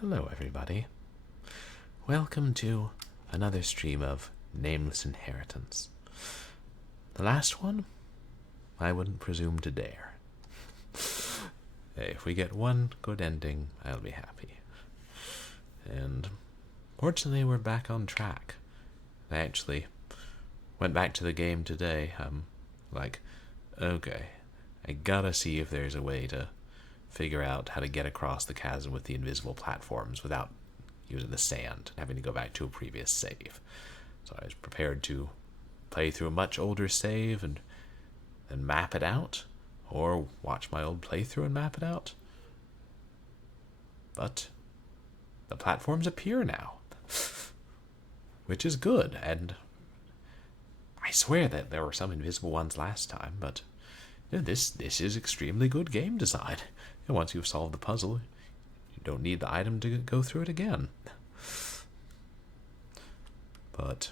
Hello everybody. Welcome to another stream of Nameless Inheritance. The last one, I wouldn't presume to dare. Hey, if we get one good ending, I'll be happy. And fortunately we're back on track. I actually went back to the game today. I'm like, okay, I gotta see if there's a way to figure out how to get across the chasm with the invisible platforms without using the sand and having to go back to a previous save. So I was prepared to play through a much older save and map it out, or watch my old playthrough and map it out. But the platforms appear now, which is good, and I swear that there were some invisible ones last time, but this is extremely good game design. And once you've solved the puzzle, you don't need the item to go through it again. But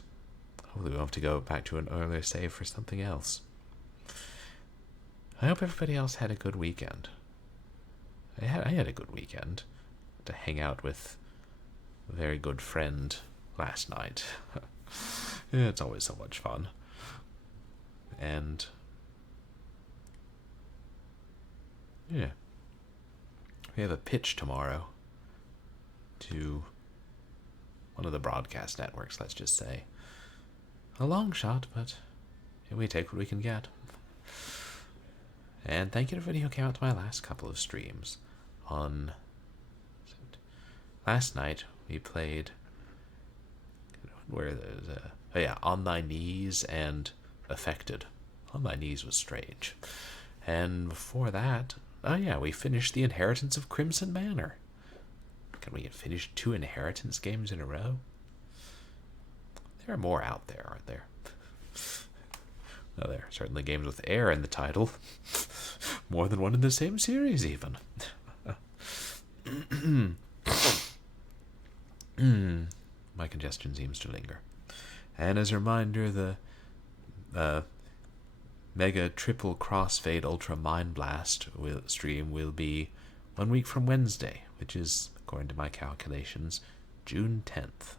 hopefully we'll have to go back to an earlier save for something else. I hope everybody else had a good weekend. I had a good weekend. To hang out with a very good friend last night. Yeah, it's always so much fun. And yeah, we have a pitch tomorrow to one of the broadcast networks, let's just say. A long shot, but we take what we can get. And thank you to everybody who came out to my last couple of streams. Last night we played On Thy Knees and Affected. On Thy Knees was strange. And before that, we finished the Inheritance of Crimson Manor. Can we finish 2 Inheritance games in a row? There are more out there, aren't there? Well, there are certainly games with air in the title. More than one in the same series, even. My congestion seems to linger. And as a reminder, the Mega Triple Crossfade Ultra Mind Blast stream will be 1 week from Wednesday, which is, according to my calculations, June 10th.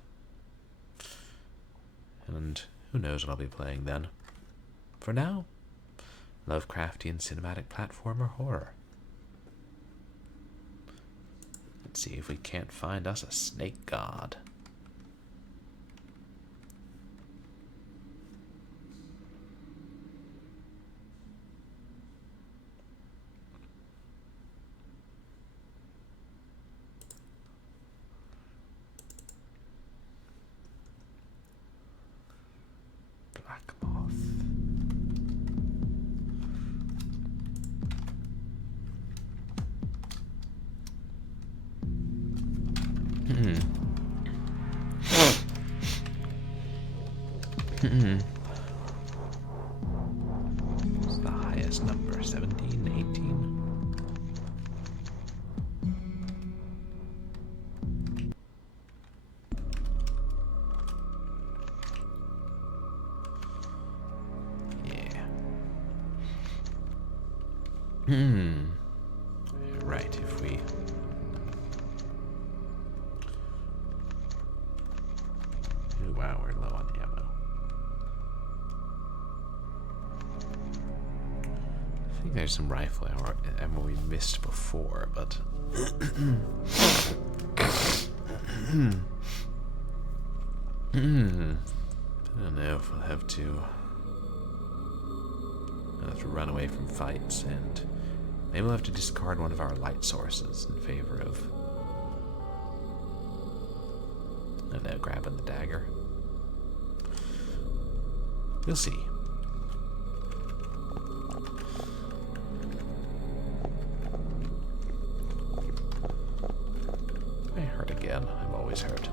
And who knows what I'll be playing then. For now, Lovecraftian cinematic platformer horror. Let's see if we can't find us a snake god. Black moth. What's the highest number? 17, 18? Yeah. Right, if we... Ooh, wow, we're low on ammo. I think there's some rifle ammo we missed before, but... I don't know if we'll have to run away from fights, and maybe we'll have to discard one of our light sources in favor of, I don't know, grabbing the dagger. We'll see. I hurt again. I'm always hurt.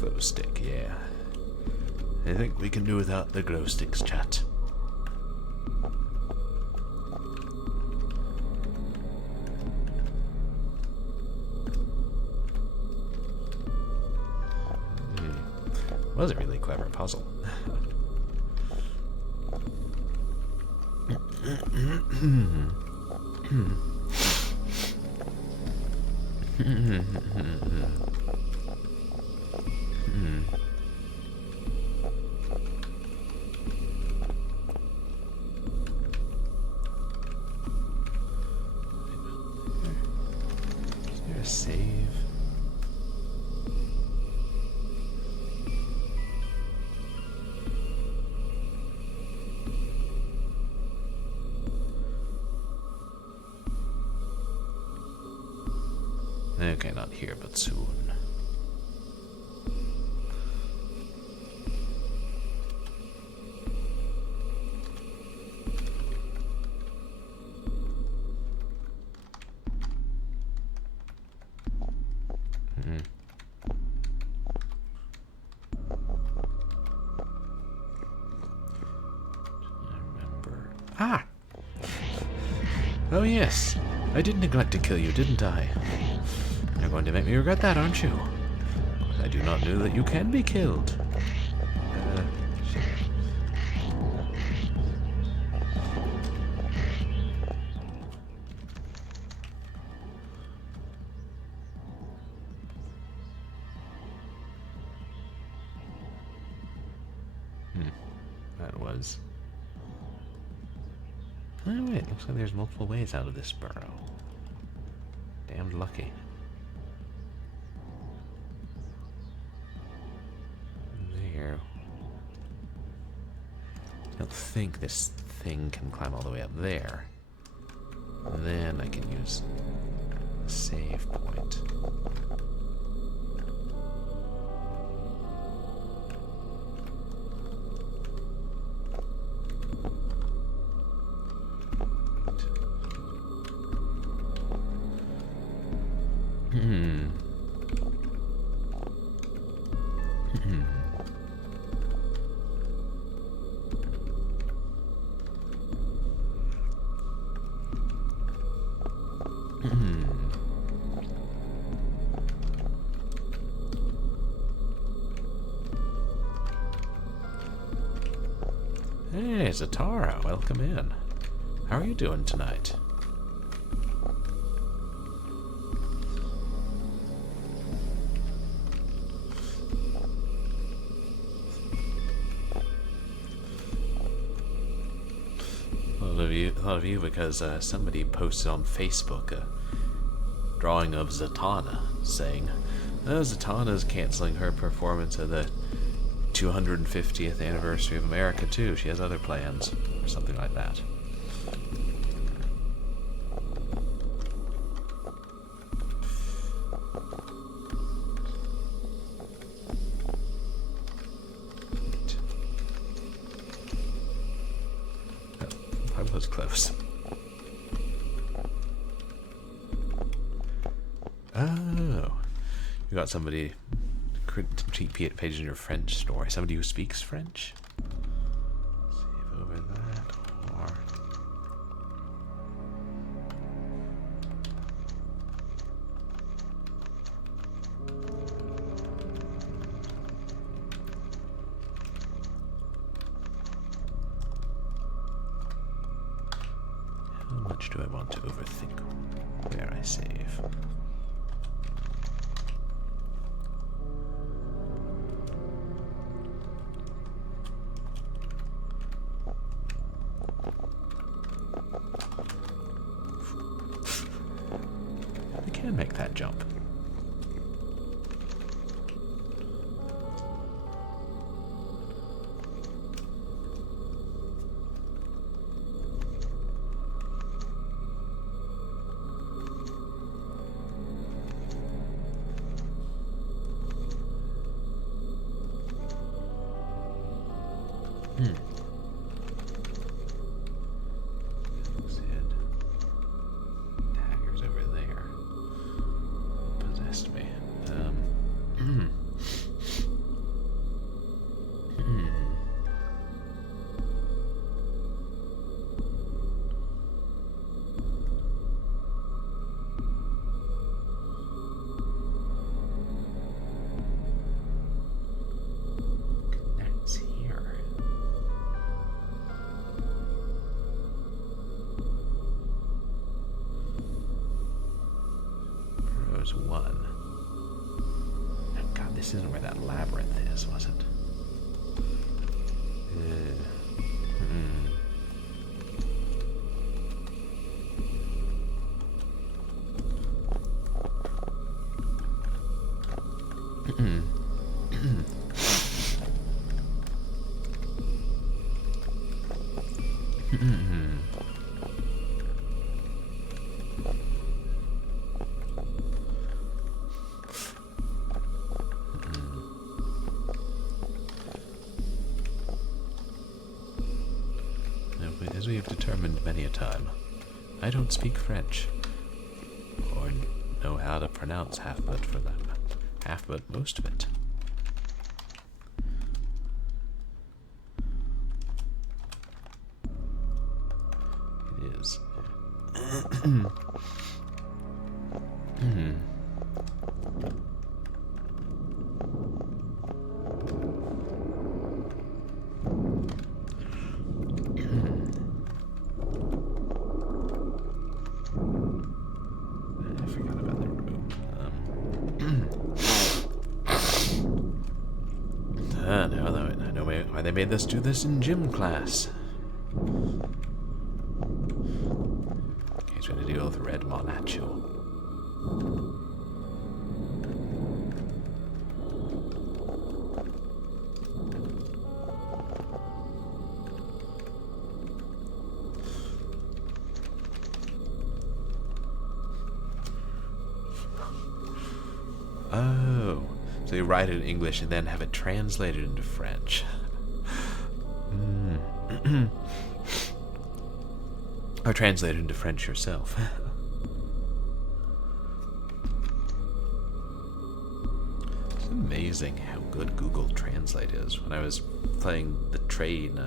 Glow stick, yeah. I think we can do without the glow sticks, chat. was a really clever puzzle. Is there a save? Okay, not here, but soon. Ah! Oh yes, I did neglect to kill you, didn't I? You're going to make me regret that, aren't you? I do not know that you can be killed. That was... Oh wait, looks like there's multiple ways out of this burrow. Damned lucky. There. I don't think this thing can climb all the way up there. And then I can use a save point. Hey, Zatara, welcome in. How are you doing tonight? Thought of you because somebody posted on Facebook a drawing of Zatanna saying, oh, Zatanna's canceling her performance at the 250th anniversary of America too. She has other plans, or something like that. I was close. Oh, you got somebody critique page in your French story. Somebody who speaks French. Save over that, or how much do I want to overthink where I save? I can make that jump. There's one. Oh, God, this isn't where that labyrinth is, was it? As we have determined many a time, I don't speak French, or know how to pronounce half-but for that, half-but most of it. It is. I know why they made us do this in gym class. Okay, so we're going to deal with Red Monacho. Oh. So you write it in English and then have it translated into French. Or translated into French yourself. It's amazing how good Google Translate is. When I was playing the train,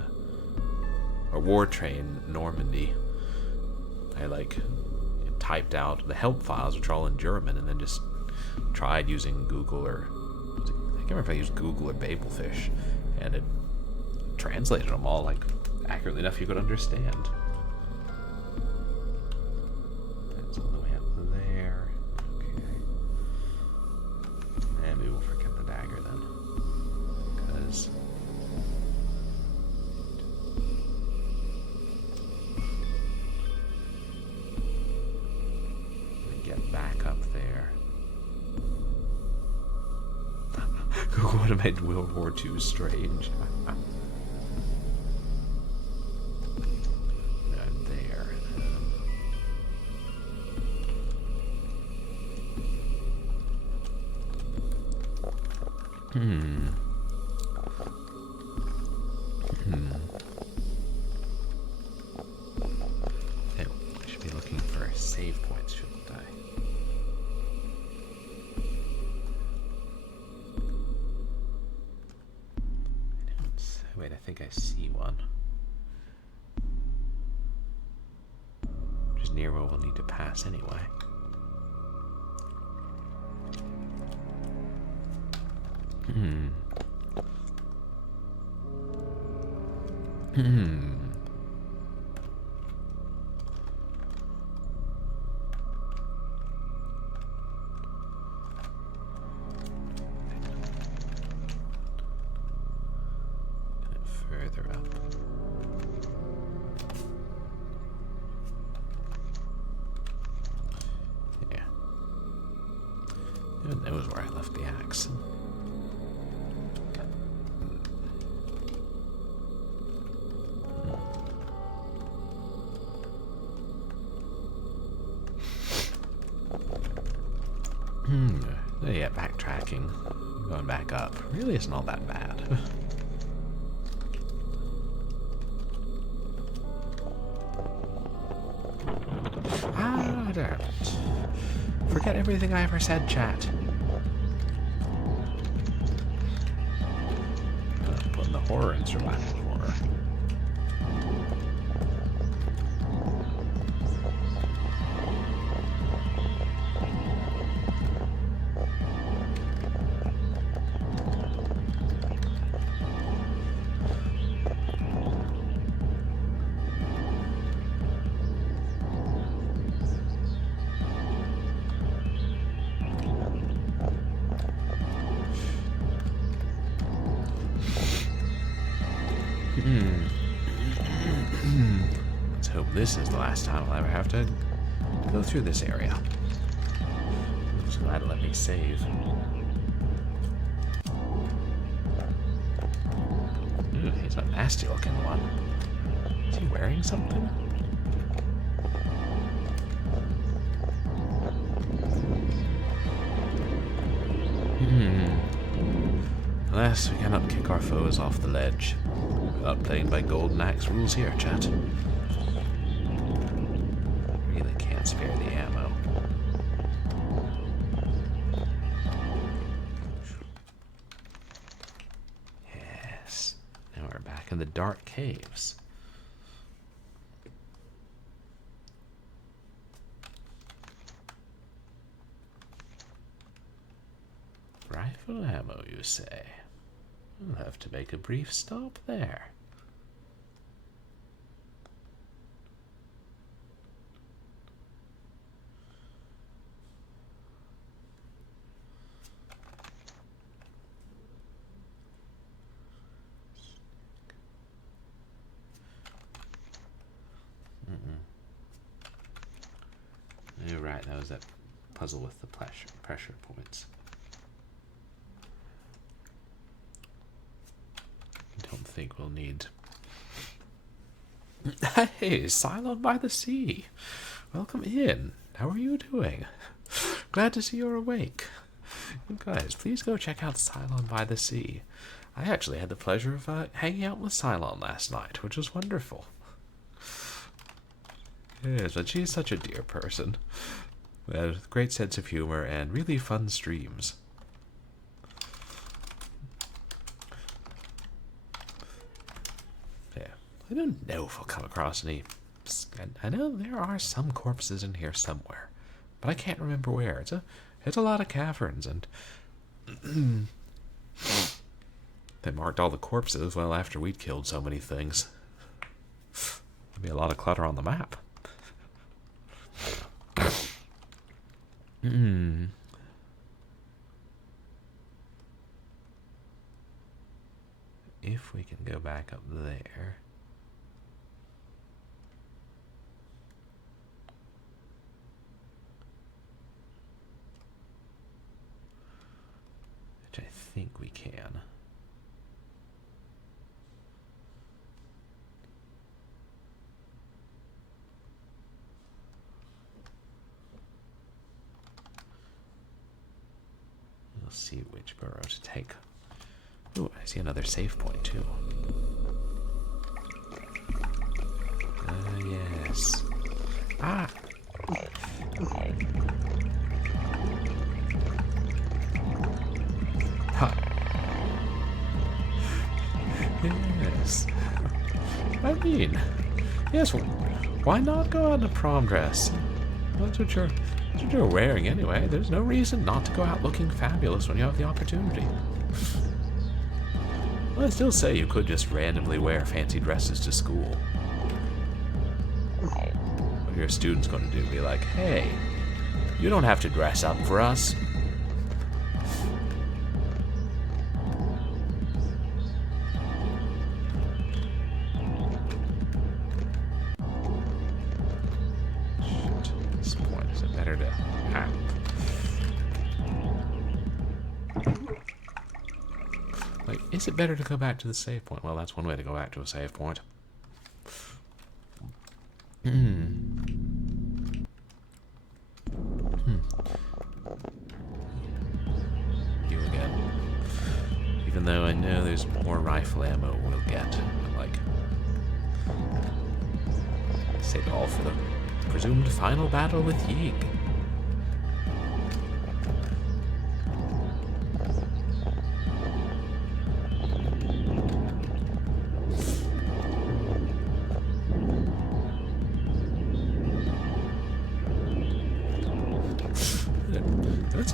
or War Train Normandy, I typed out the help files, which are all in German, and then just tried using Google or I can't remember if I used Google or Babelfish, and it translated them all accurately enough you could understand. That's all the way up there. Okay. And maybe we'll forget the dagger then, because get back up there. Google would have made World War II strange. Not there. Hey, I should be looking for save points, shouldn't I? Wait, I think I see one. Which is near where we'll need to pass anyway. Further up. Yeah. Who knows where I left the axe? Yeah, backtracking, going back up, really isn't all that bad. Damn it. Forget everything I ever said, chat. Putting the horror in survival horror. this is the last time I'll ever have to go through this area. I'm just glad to let me save. Ooh, he's a nasty looking one. Is he wearing something? Alas, we cannot kick our foes off the ledge. We're not playing by Golden Axe rules here, chat. Really can't spare the ammo. Yes. Now we're back in the dark caves. Rifle ammo, you say? We'll have to make a brief stop there. You're right, that was that puzzle with the pressure points. Don't think we'll need... Hey, Cylon by the Sea! Welcome in. How are you doing? Glad to see you're awake. You guys, please go check out Cylon by the Sea. I actually had the pleasure of hanging out with Cylon last night, which was wonderful. Yes, but she's such a dear person. With a great sense of humor and really fun streams. I don't know if I'll come across any... I know there are some corpses in here somewhere, but I can't remember where. It's a lot of caverns, and... They marked all the corpses, well, after we'd killed so many things. There'd be a lot of clutter on the map. If we can go back up there... I think we can. We'll see which burrow to take. Ooh, I see another save point too. Yes. Ah! Huh. Yes. I mean, yes, why not go out in a prom dress? That's what you're wearing anyway. There's no reason not to go out looking fabulous when you have the opportunity. Well, I still say you could just randomly wear fancy dresses to school. What are your students going to do? Be like, hey, you don't have to dress up for us. Is it better to go back to the save point? Well, that's one way to go back to a save point. You again. Even though I know there's more rifle ammo we'll get. Like, save it all for the presumed final battle with Yig.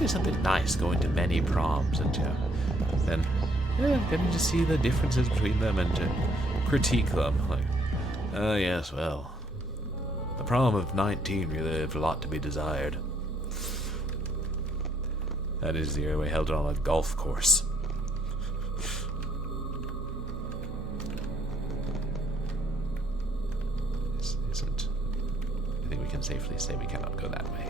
Something nice going to many proms and then getting to see the differences between them and to critique them. Like, oh yes, well, the prom of 19 really left a lot to be desired. That is the year we held it on a golf course. This isn't we can safely say we cannot go that way.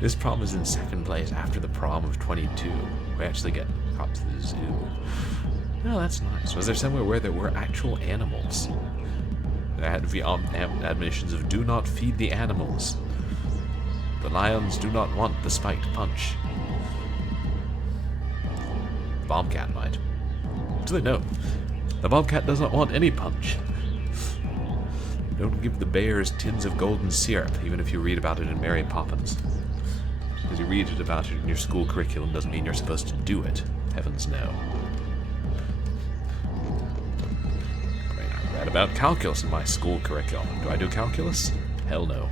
This prom is in second place after the prom of 22. We actually get props to the zoo. Oh, that's nice. Was there somewhere where there were actual animals? There had to be admonitions of do not feed the animals. The lions do not want the spiked punch. Bobcat might. Actually, no. The bobcat does not want any punch. Don't give the bears tins of golden syrup, even if you read about it in Mary Poppins. Because you read about it in your school curriculum doesn't mean you're supposed to do it. Heavens no. I mean, I read about calculus in my school curriculum. Do I do calculus? Hell no.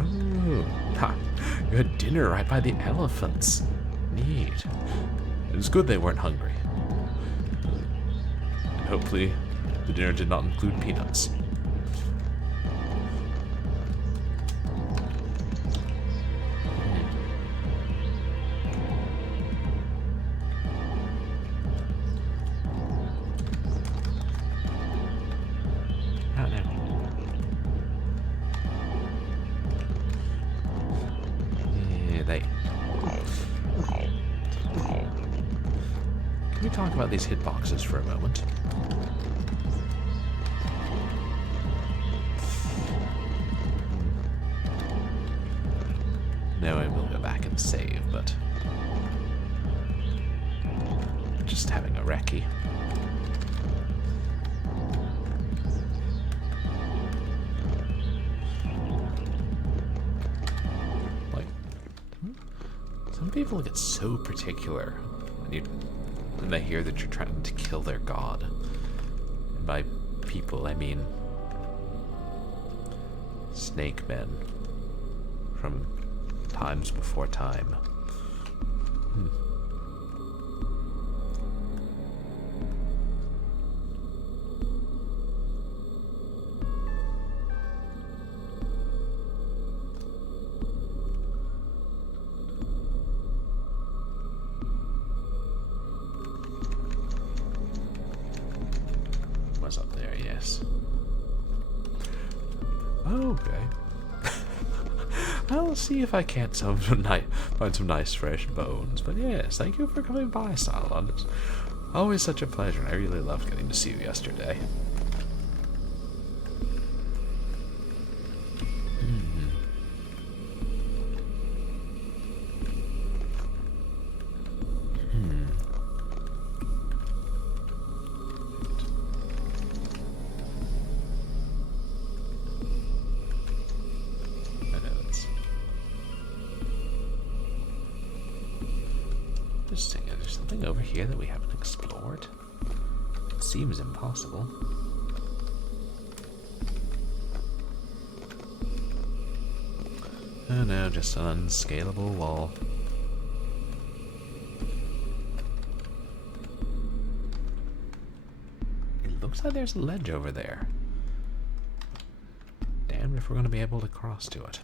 Oh, ha! You had dinner right by the elephants. Neat. It was good they weren't hungry. And hopefully, the dinner did not include peanuts. Can we talk about these hitboxes for a moment? No, I will go back and save, but just having a recce. Like, some people get so particular when they hear that you're trying to kill their god. And by people, I mean snake men from times before time. Was up there, yes. Okay. I'll see if I can't find some nice fresh bones. But yes, thank you for coming by, Salon. It's always such a pleasure, and I really loved getting to see you yesterday. Interesting. Is there something over here that we haven't explored? It seems impossible. Oh no, just an unscalable wall. It looks like there's a ledge over there. Damn if we're going to be able to cross to it.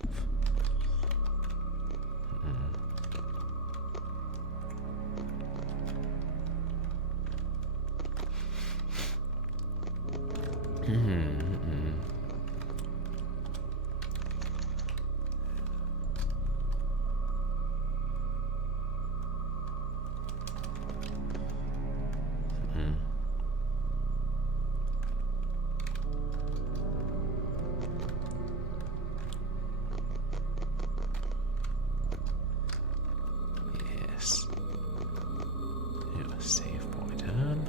Yes. Yeah, save point on.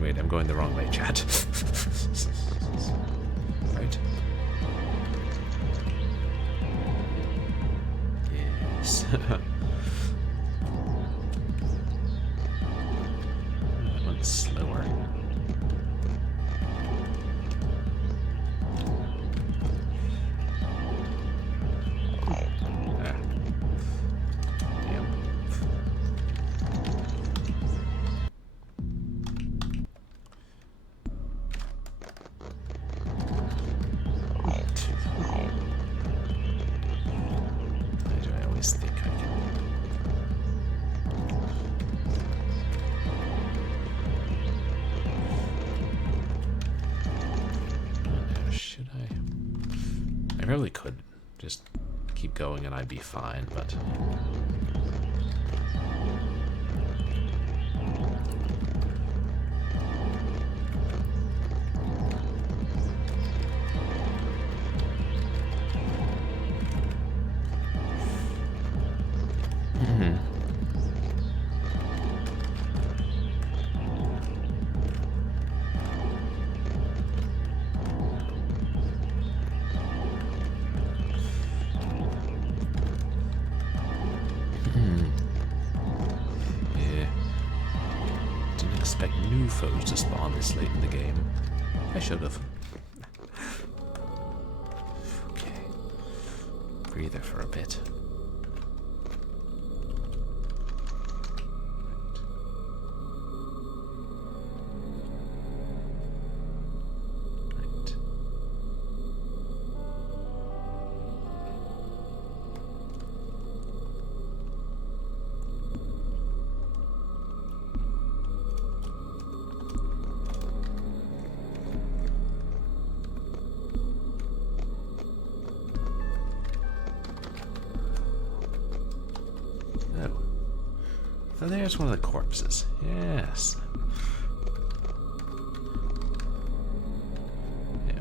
Wait, I'm going the wrong way, chat. That one's slower. I really could just keep going and I'd be fine, but... expect new foes to spawn this late in the game. I should have. Okay. Breather for a bit. Right. So there's one of the corpses. Yes. Yeah.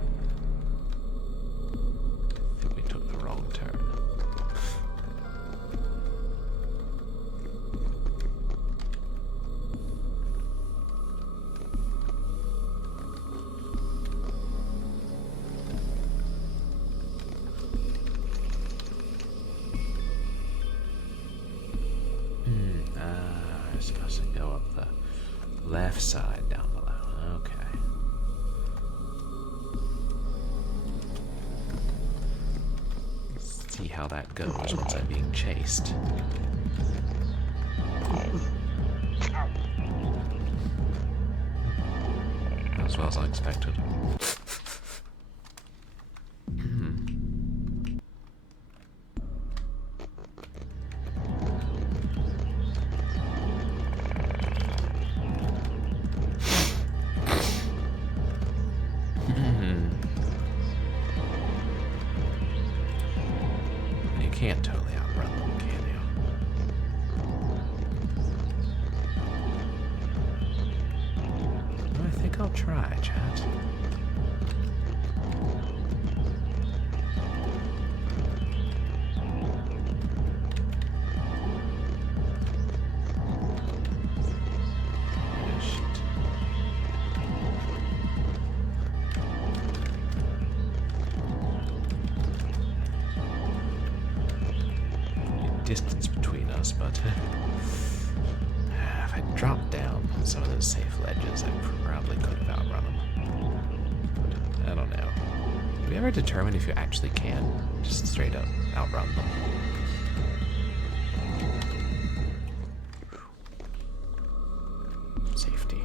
I think we took the wrong turn. We're supposed to go up the left side down below. Okay. Let's see how that goes once I'm being chased. As well as I expected. You can't totally outrun them, can you? I think I'll try, chat. Distance between us, but if I dropped down some of those safe ledges, I probably could have outrun them. But I don't know. Do we ever determine if you actually can just straight up outrun them? Safety.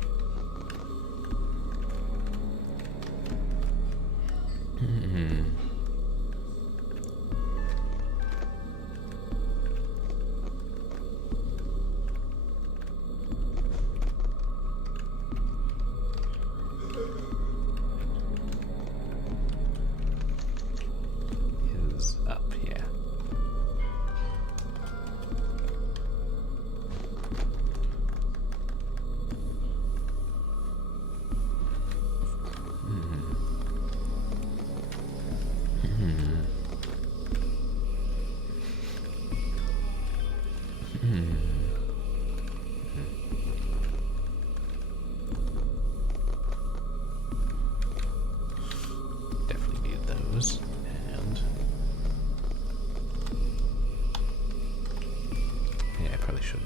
Up here.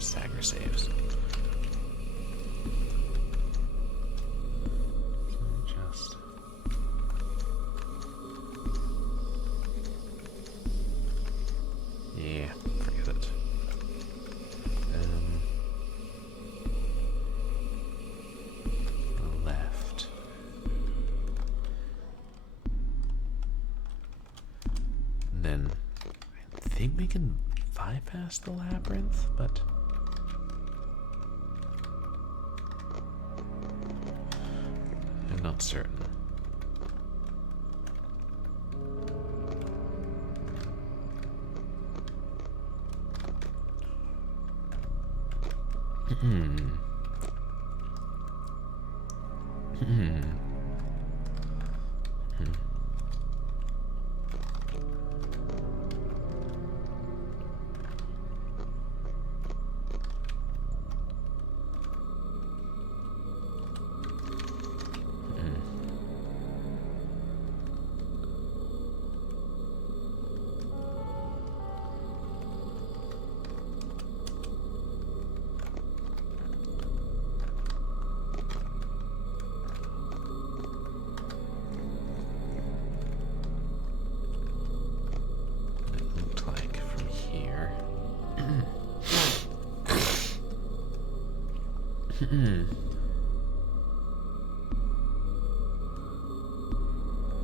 Stagger saves. Just... yeah, forget it. Left. And then I think we can bypass the labyrinth, but I'm not certain.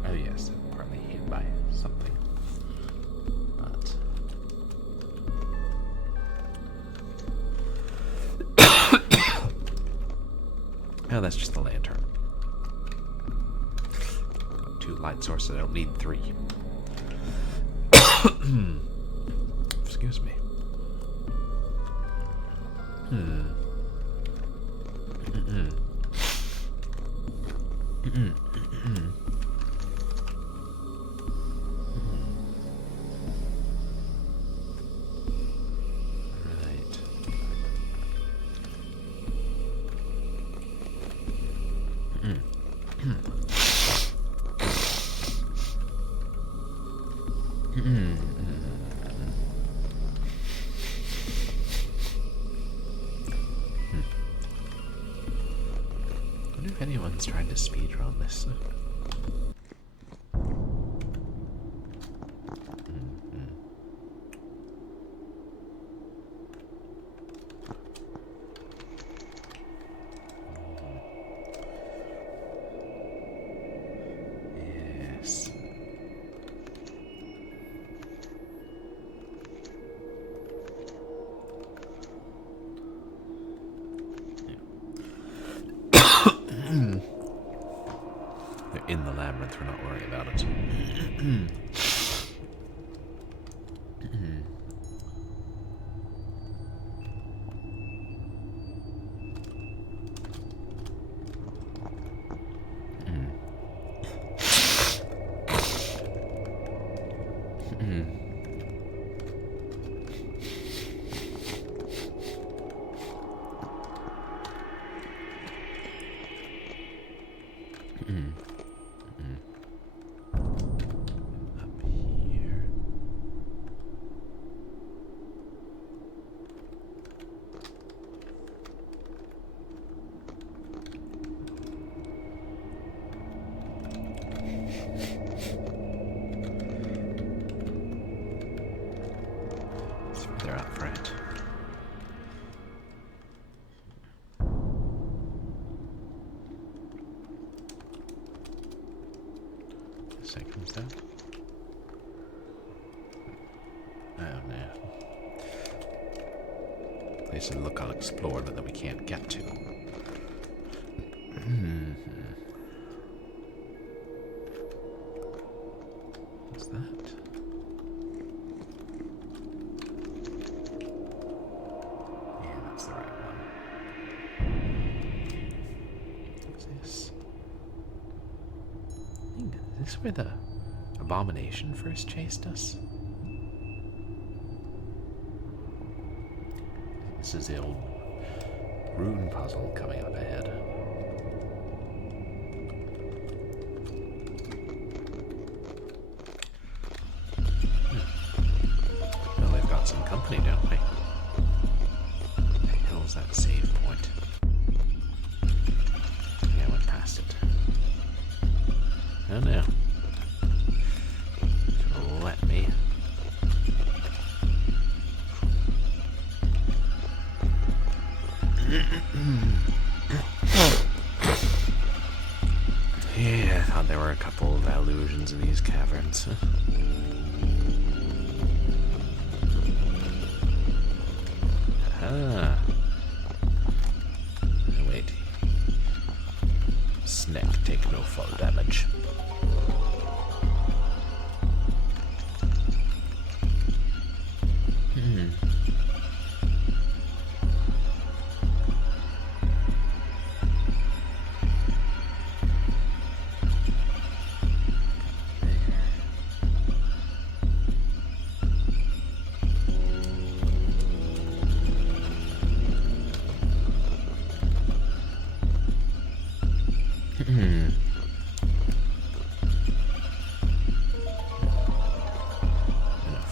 Oh yes, partly hit by something. But oh, that's just the lantern. Got 2 light sources. I don't need 3. Excuse me. I wonder if anyone's trying to speedrun this. Yes. They're in the labyrinth, we're not worrying about it. They're up front. Second step. Oh no. Place to look unexplored, but that we can't get to. What's that? Is this where the Abomination first chased us? This is the old rune puzzle coming up ahead. Well, we've got some company, don't we? ignore a couple of allusions in these caverns. Ah. Wait. Snack take no fall damage.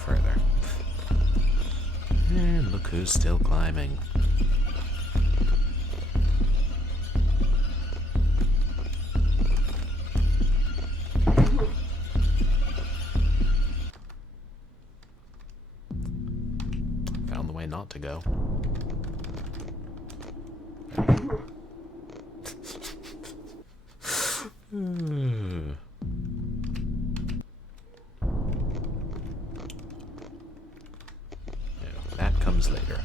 Further. And look who's still climbing. Found the way not to go. That comes later.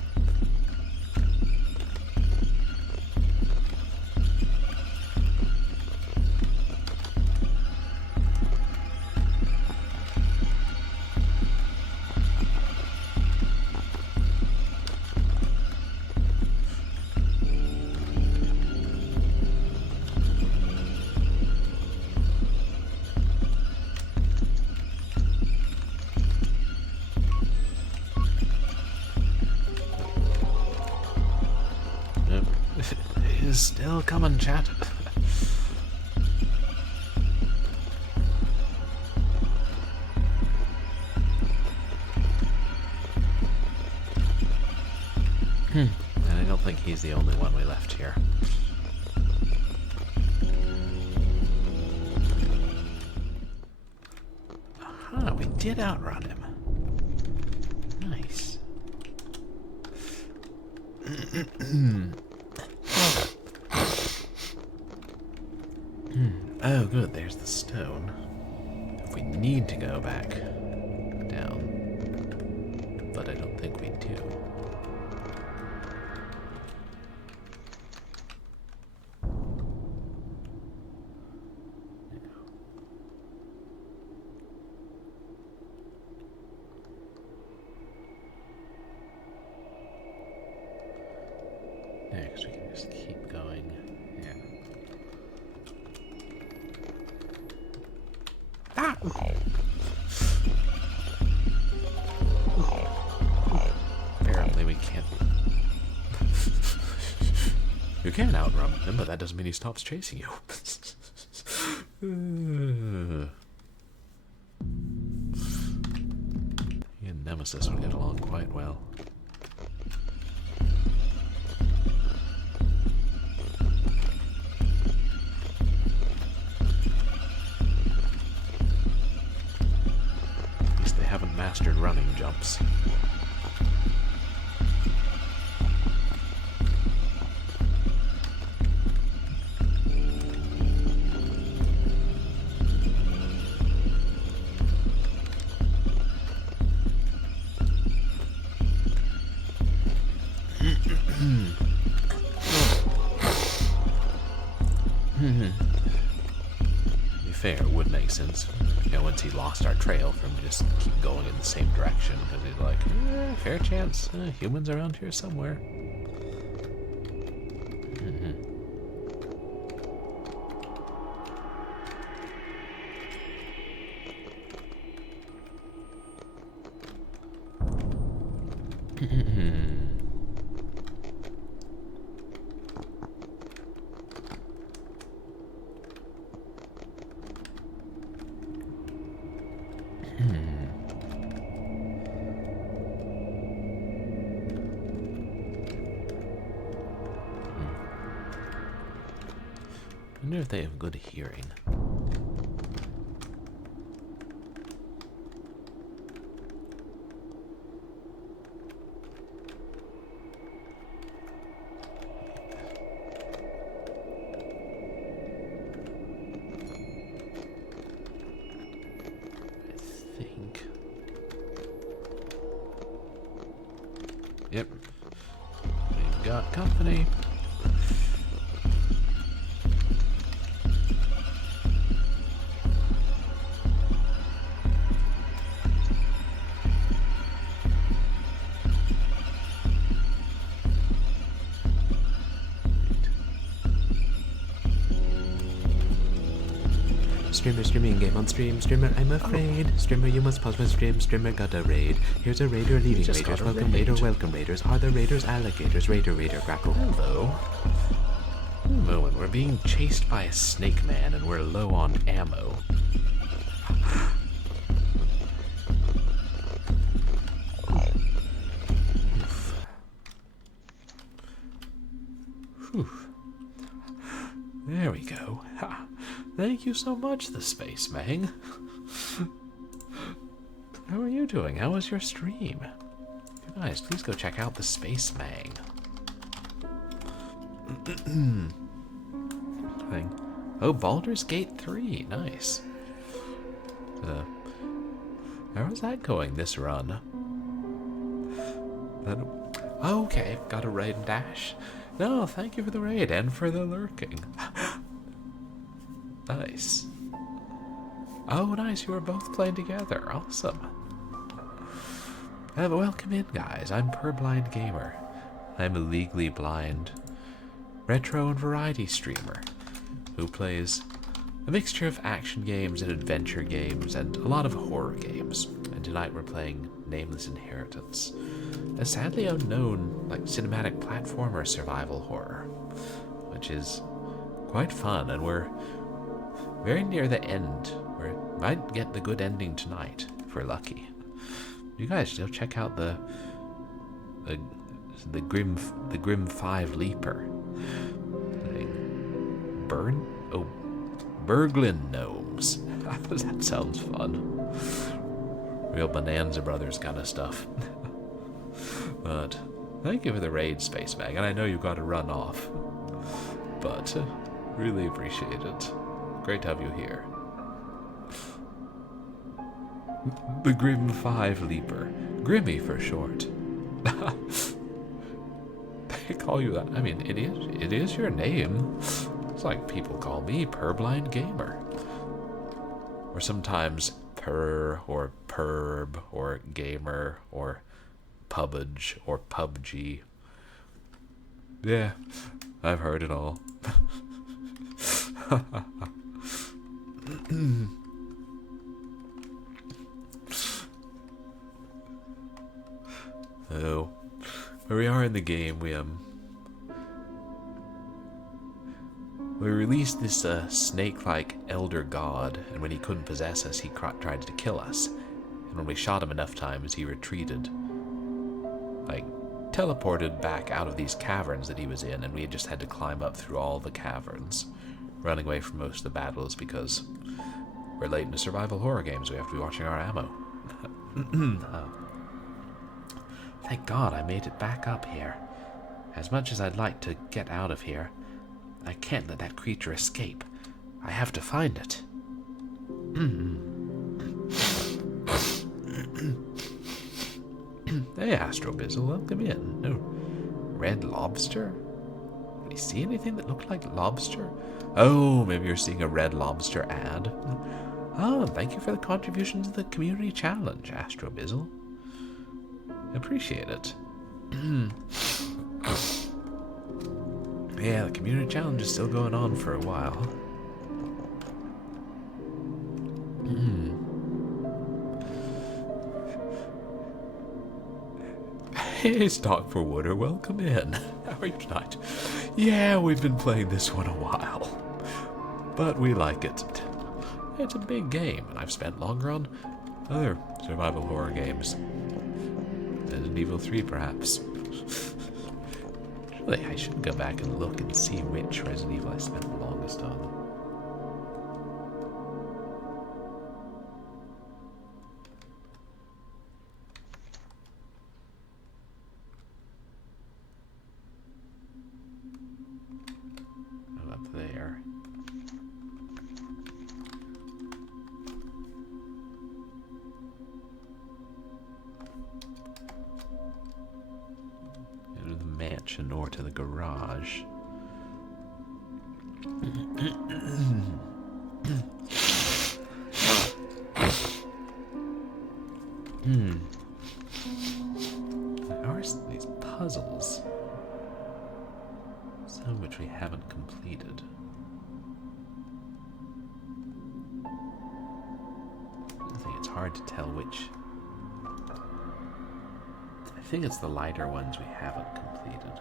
It is still coming, chat. And I don't think he's the only one we left here. Aha, we did outrun him. Nice. Oh, good, there's the stone. If we need to go back down, but I don't think we do. Next, we can just keep going. Yeah. Ah! Apparently we can't. You can outrun him, but that doesn't mean he stops chasing you. He and Nemesis would get along quite well. Haven't mastered running jumps. To be fair, it would make sense. You know, once he lost our trail, for him to just keep going in the same direction, because he's like, fair chance, humans around here somewhere. I wonder if they have good hearing. got company. Streamer streaming game on stream. Streamer, I'm afraid. Streamer, you must pause my stream. Streamer got a raid. Here's a raider leaving raiders. Welcome raider, welcome raiders. Are the raiders alligators? Raider, grackle. Hello. Moment, we're being chased by a snake man and we're low on ammo. Whew. There we go. Ha. Thank you so much, the Space Mang. How are you doing? How was your stream? You guys, please go check out the Space Mang. Thing. Oh, Baldur's Gate 3. Nice. How's that going this run? Okay, got a raid and dash. No, thank you for the raid and for the lurking. Nice. Oh, nice. You are both playing together. Awesome. Welcome in, guys. I'm Purblind Gamer. I'm a legally blind retro and variety streamer who plays a mixture of action games and adventure games and a lot of horror games. And tonight we're playing Nameless Inheritance, a sadly unknown cinematic platformer survival horror, which is quite fun, and we're very near the end. We might get the good ending tonight if we're lucky. You guys go check out the Grim 5 Leaper. Berglin gnomes. That sounds fun. Real Bonanza Brothers kind of stuff. But thank you for the raid, Space Mag, and I know you got to run off, but really appreciate it. Great to have you here. The Grim 5 Leaper. Grimmy for short. They call you that. I mean, it is your name. It's like people call me Purblind Gamer. Or sometimes Purr or Perb or Gamer or Pubbage or PUBG. Yeah, I've heard it all. Oh, where we are in the game, we released this snake-like elder god, and when he couldn't possess us, he tried to kill us. And when we shot him enough times, he retreated, teleported back out of these caverns that he was in, and we just had to climb up through all the caverns, running away from most of the battles because we're late into survival horror games. We have to be watching our ammo. Thank God I made it back up here. As much as I'd like to get out of here, I can't let that creature escape. I have to find it. Hey, Astrobizzle, welcome in. No, red lobster? Did you see anything that looked like lobster? Oh, maybe you're seeing a red lobster ad. Oh, thank you for the contribution to the community challenge, Astrobizzle. Appreciate it. Yeah, the community challenge is still going on for a while. Hey, Stock for Wooder, welcome in. How are you tonight? Yeah, we've been playing this one a while, but we like it. It's a big game, and I've spent longer on other survival horror games. Resident Evil 3, perhaps. Really, I should go back and look and see which Resident Evil I spent the longest on. Oh, up there. Mansion door to the garage. There are these puzzles, some of which we haven't completed. I think it's hard to tell which. I think it's the lighter ones we haven't completed.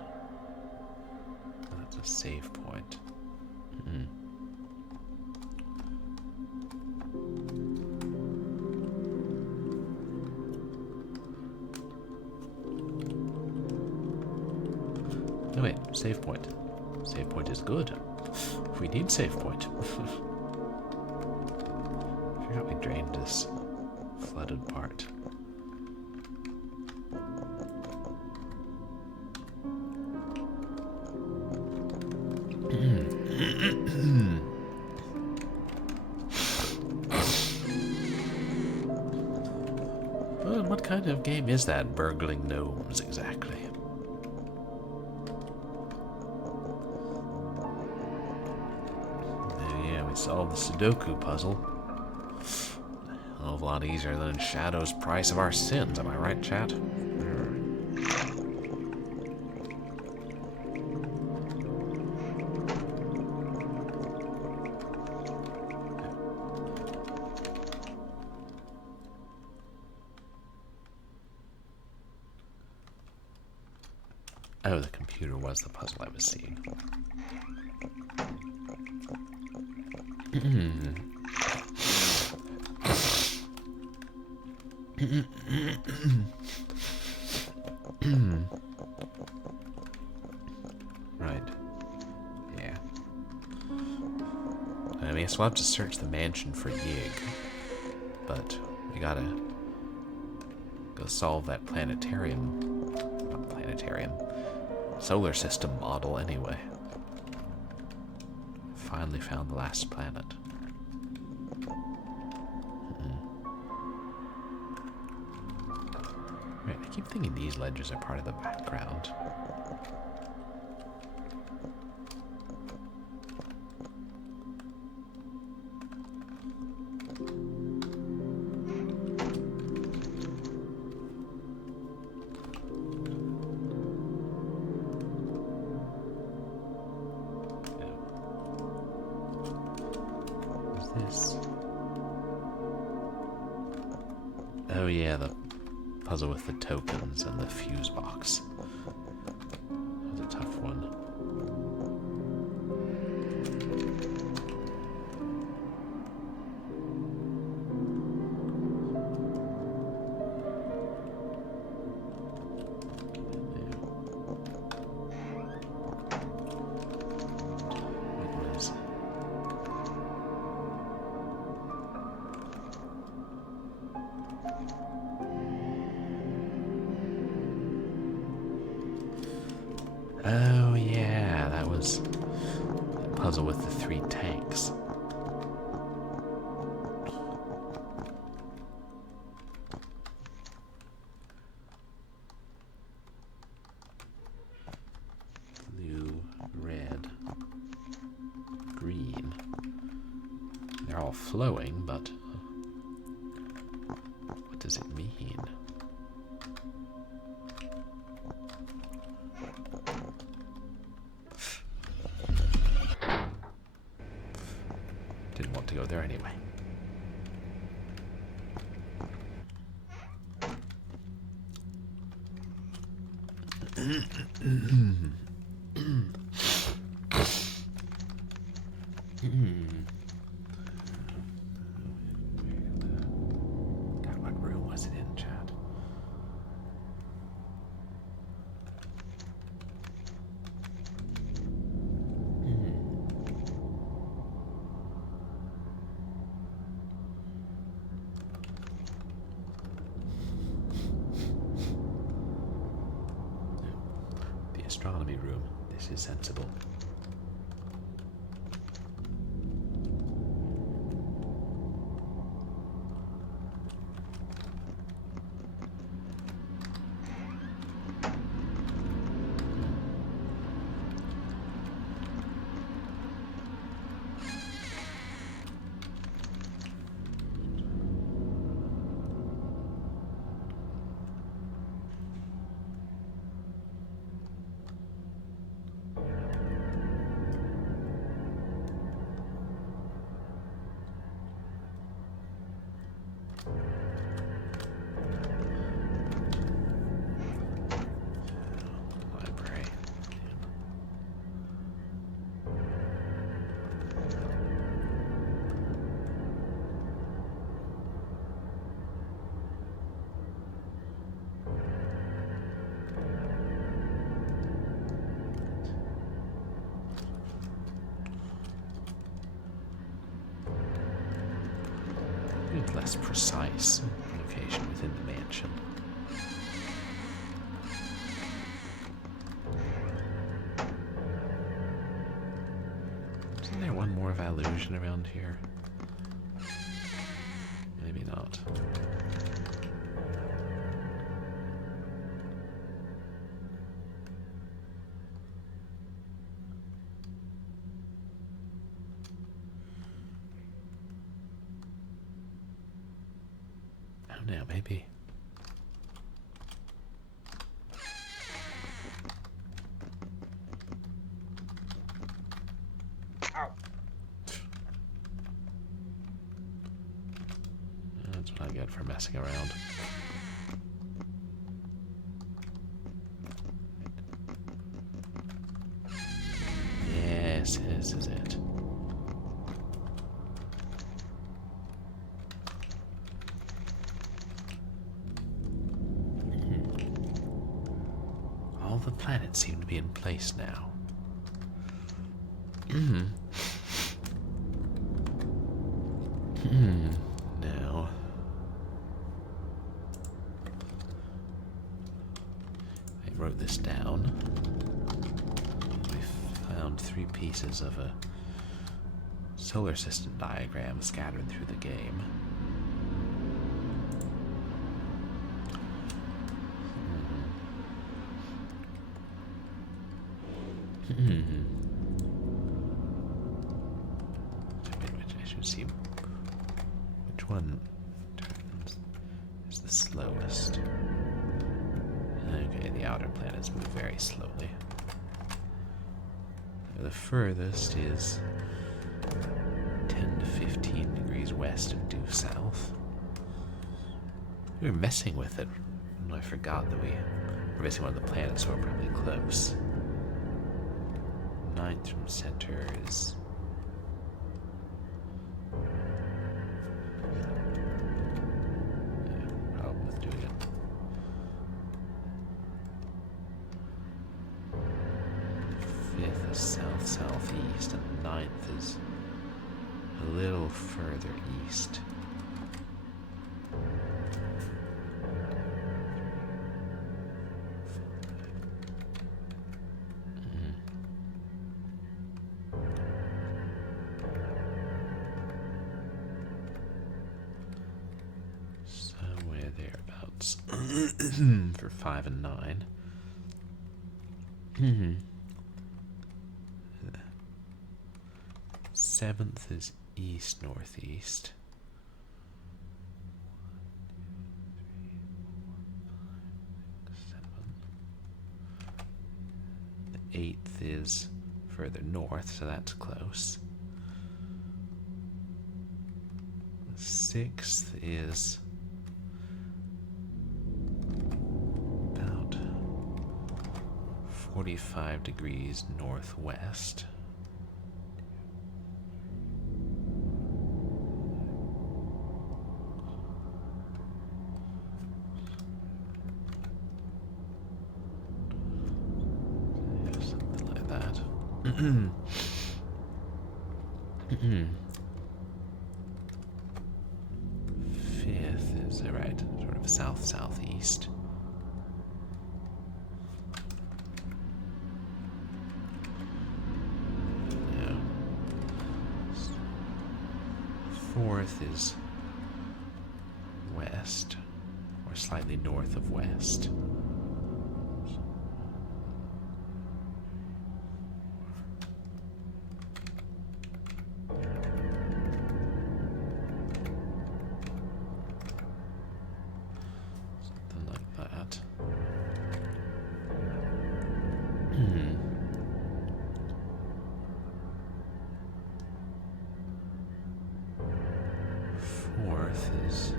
That's a save point. No, wait, save point. Save point is good. We need save point. I forgot we drained this flooded part. Well, what kind of game is that, burgling gnomes, exactly? Solve the Sudoku puzzle. A hell of a lot easier than Shadow's Price of Our Sins, am I right, chat? Oh, the computer was the puzzle I was seeing. Right. Yeah. I guess we'll have to search the mansion for Yig, but we gotta go solve that planetarium. Not planetarium. Solar system model, anyway. Finally found the last planet. Right, I keep thinking these ledges are part of the background. Oh yeah, the puzzle with the tokens and the fuse box. That was a tough one. Oh yeah, that was the puzzle with the 3 tanks. Blue, red, green. They're all flowing, but what does it mean? Didn't want to go there anyway. God, what room was it in, chat? Astronomy room. This is sensible. less precise location within the mansion. Isn't there one more of illusion around here? Maybe not. Oh no, maybe. That's what I get for messing around. Yes, this is it. All the planets seem to be in place now. Now, I wrote this down. We found 3 pieces of a solar system diagram scattered through the game. I should see which one is the slowest. Okay, the outer planets move very slowly. The furthest is 10 to 15 degrees west of due south. We were messing with it, and I forgot that we were missing one of the planets, so we're probably close. 9th from center is... problem with doing it. 5th is south-southeast, and 9th is a little further east. Somewhere thereabouts. For 5 and 9. 7th is east-northeast. 8th is further north, so that's close. 6th is about 45 degrees northwest. Something like that. 5th is, right, sort of south-southeast. Yeah. 4th is west, or slightly north of west. Something like that. 4th is...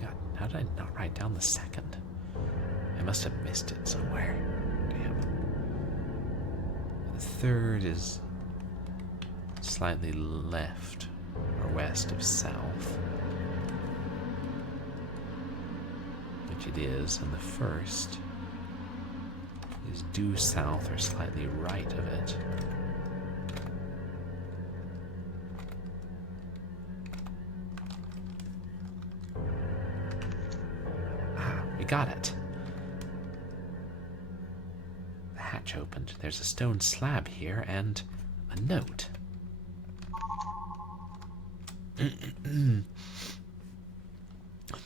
God, how did I not write down the 2nd? I must have missed it somewhere. Damn. The 3rd is slightly left or west of south, which it is, and the 1st is due south or slightly right of it. got it. The hatch opened. There's a stone slab here and a note.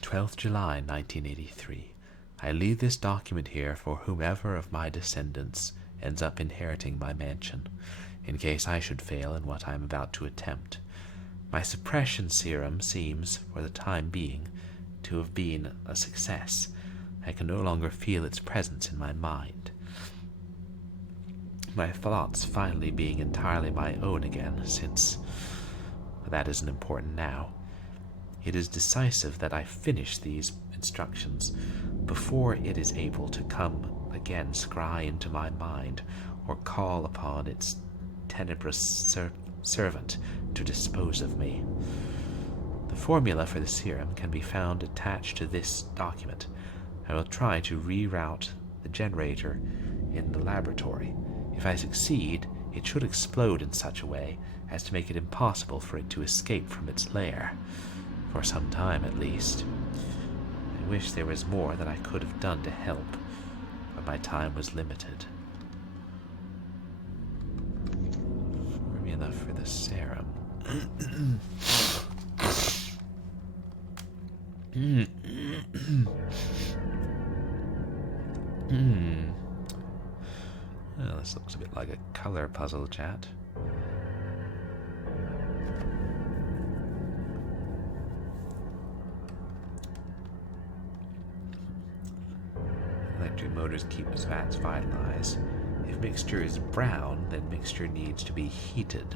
12th July 1983. I leave this document here for whomever of my descendants ends up inheriting my mansion, in case I should fail in what I am about to attempt. My suppression serum seems, for the time being, to have been a success. I can no longer feel its presence in my mind. My thoughts finally being entirely my own again, since that isn't important now. It is decisive that I finish these instructions before it is able to come again scry into my mind or call upon its tenebrous servant to dispose of me. The formula for the serum can be found attached to this document. I will try to reroute the generator in the laboratory. If I succeed, it should explode in such a way as to make it impossible for it to escape from its lair, for some time at least. I wish there was more that I could have done to help, but my time was limited. Formula for the serum. Well, this looks a bit like a color puzzle, chat. Electric motors keep vats vitalized. If mixture is brown, then mixture needs to be heated.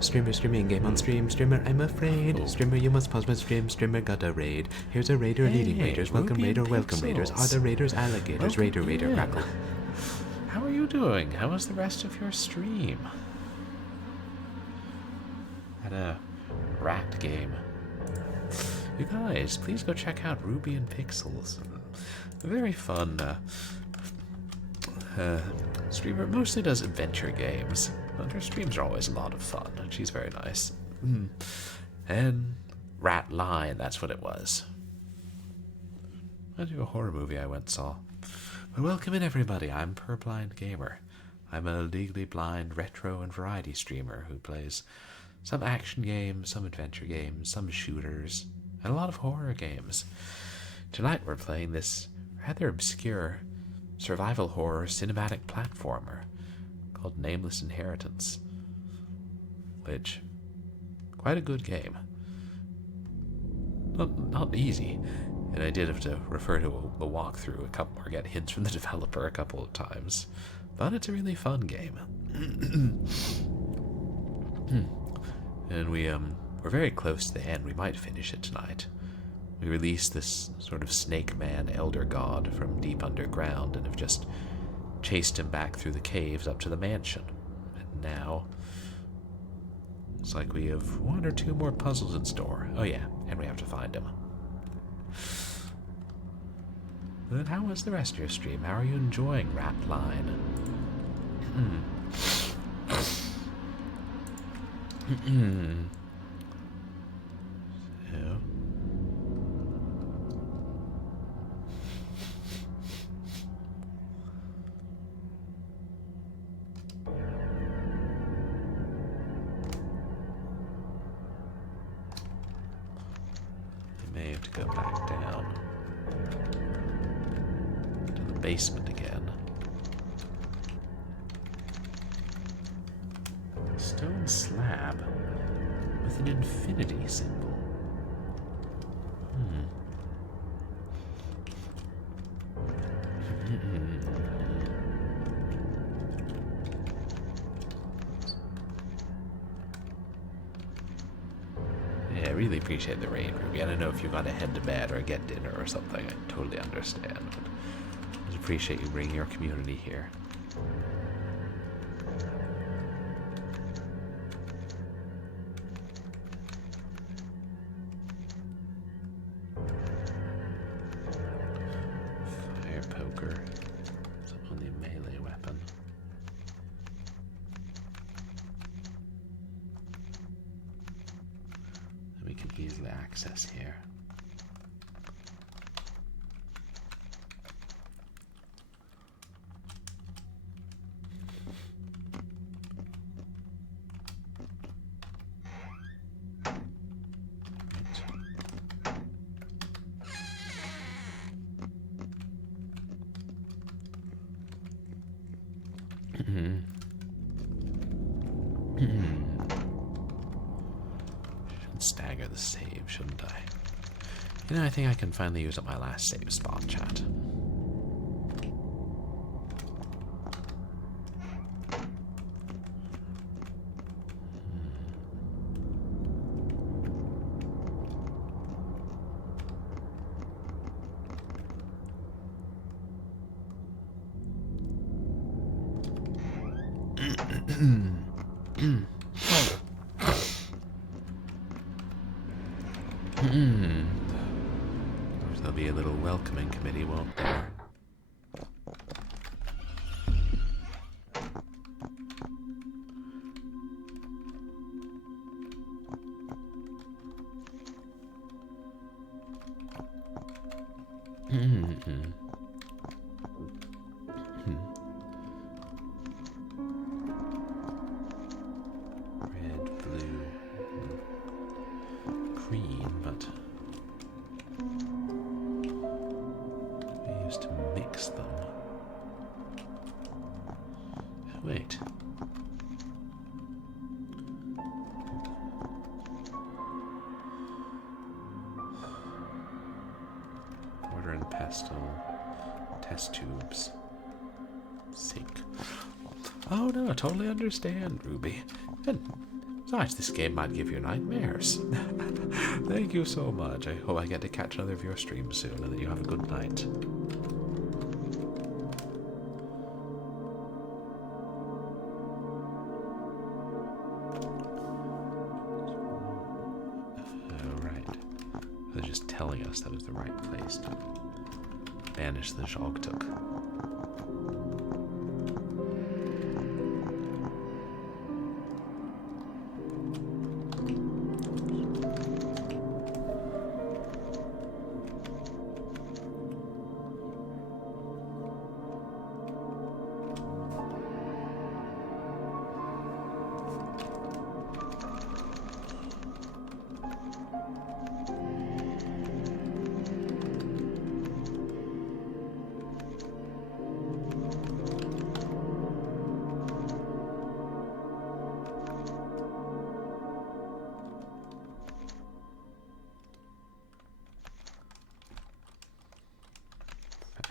Streamer streaming game on stream. Streamer, I'm afraid. Oh. Streamer, you must pause my stream. Streamer got a raid. Here's a raider leading raiders. Welcome Ruby raider, and welcome raiders. Are Pixels. the raiders alligators? Welcome Raider, in. crackle. How are you doing? How was the rest of your stream? Had a rat game. You guys, please go check out Ruby and Pixels. A very fun streamer. Mostly does adventure games, but her streams are always a lot of fun, and she's very nice. And Rat Line, that's what it was. I do a horror movie I once saw. But welcome in, everybody. I'm Purblind Gamer. I'm a legally blind retro and variety streamer who plays some action games, some adventure games, some shooters, and a lot of horror games. Tonight we're playing this rather obscure survival horror cinematic platformer called Nameless Inheritance, which, quite a good game. Not easy, and I did have to refer to the walkthrough a couple, or get hints from the developer a couple of times, but it's a really fun game. And we're very close to the end. We might finish it tonight. We released this sort of snake man elder god from deep underground and have just chased him back through the caves up to the mansion. And now, looks like we have one or two more puzzles in store. Oh yeah, and we have to find him. Then how was the rest of your stream? How are you enjoying Rat Line? So... may have to go back down to the basement again. Stone slab with an infinity symbol. Yeah, I really appreciate the rain, Ruby. I don't know if you got to head to bed or get dinner or something. I totally understand, but I just appreciate you bringing your community here. Fire poker. It's only a melee weapon. We can easily access here. Should stagger the save, shouldn't I? You know, I think I can finally use up my last save spot, chat. There'll be a little welcoming committee, won't there? Red, blue, green, but we used to mix them. Wait. Mortar and pestle, test tubes, sink. Oh no, I totally understand, Ruby. And besides, this game might give you nightmares. Thank you so much. I hope I get to catch another of your streams soon and that you have a good night. Oh, right. They're just telling us that was the right place to banish the Jogtuk.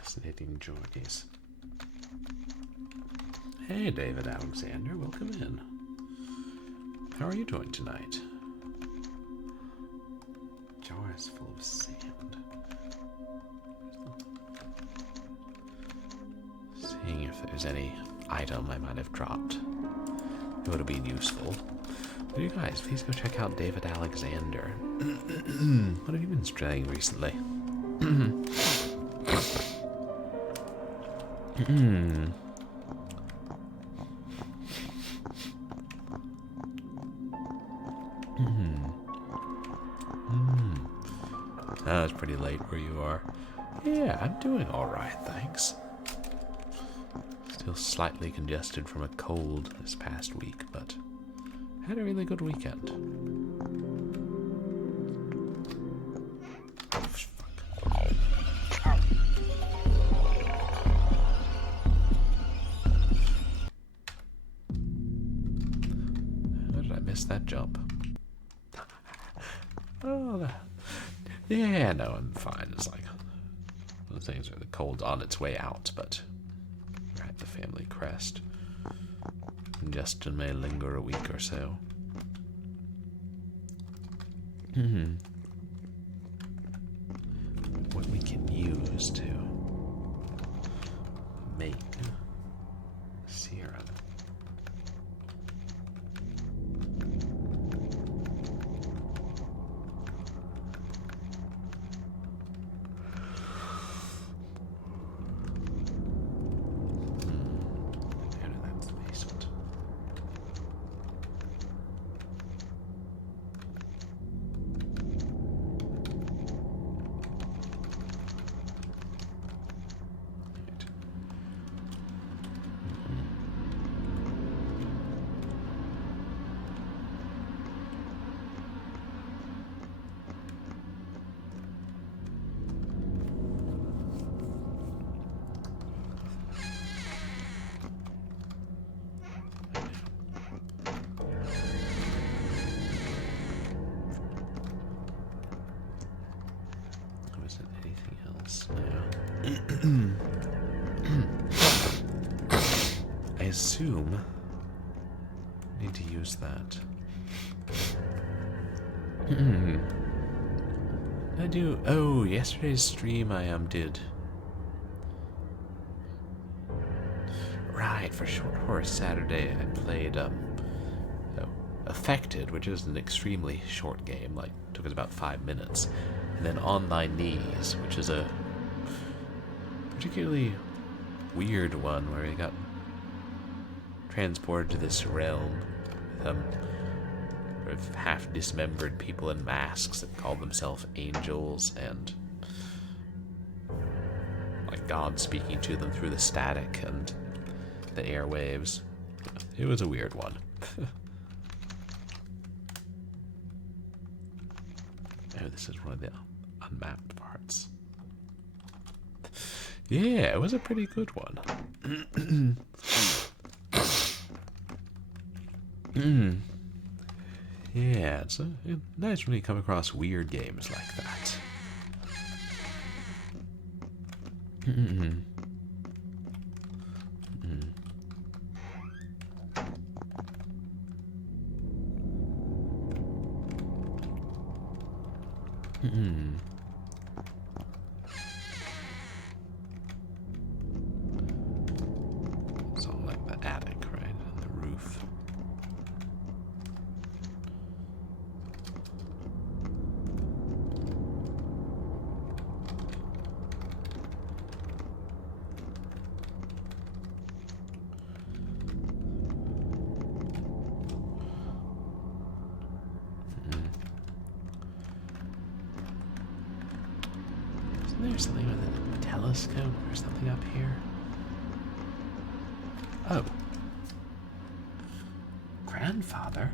Fascinating journeys. Hey, David Alexander, welcome in. How are you doing tonight? Jar is full of sand. Seeing if there's any item I might have dropped. It would have been useful. But you guys, please go check out David Alexander. What have you been playing recently? Oh, it's pretty late where you are. Yeah, I'm doing alright, thanks. Still slightly congested from a cold this past week, but had a really good weekend. How did I miss that jump? Oh, yeah, no, I'm fine. It's like one of the things where the cold's on its way out, but we're at the family crest. Congestion may linger a week or so. What we can use to make serum. That's the basement. I assume I need to use that. I do. Oh, yesterday's stream I did. Right, for Short Horror Saturday I played Affected, which is an extremely short game, like took us about 5 minutes, and then On Thy Knees, which is a particularly weird one where you got transported to this realm with sort of half dismembered people in masks that call themselves angels, and like God speaking to them through the static and the airwaves. It was a weird one. Oh, this is one of the unmapped parts. Yeah, it was a pretty good one. Yeah, it's nice when you come across weird games like that. It's all like the attic, right? And the roof. Isn't there something with a telescope or something up here? Oh. Grandfather?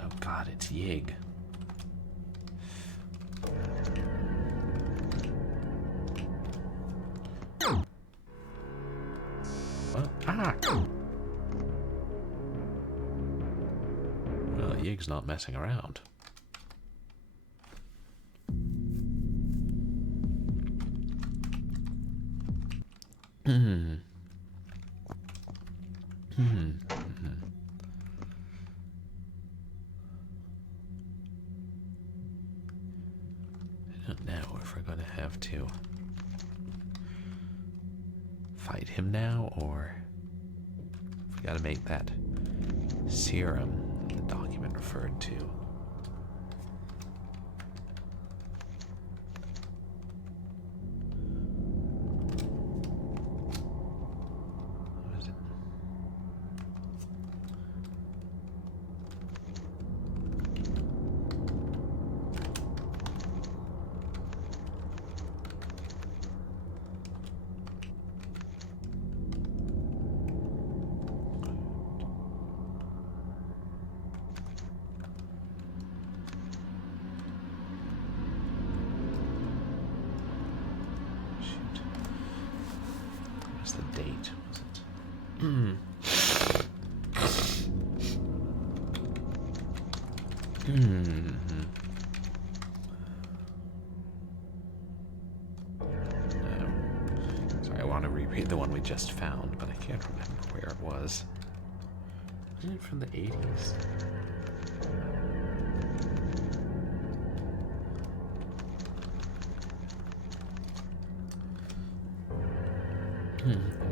Oh god, it's Yig. What? Ah! Well, Yig's not messing around. I don't know if we're going to have to fight him now, or if we got to make that serum the document referred to. What is it? Shoot. What's the date? Was it? No. Sorry, I want to reread the one we just found, but I can't remember where it was. Wasn't it from the 80s?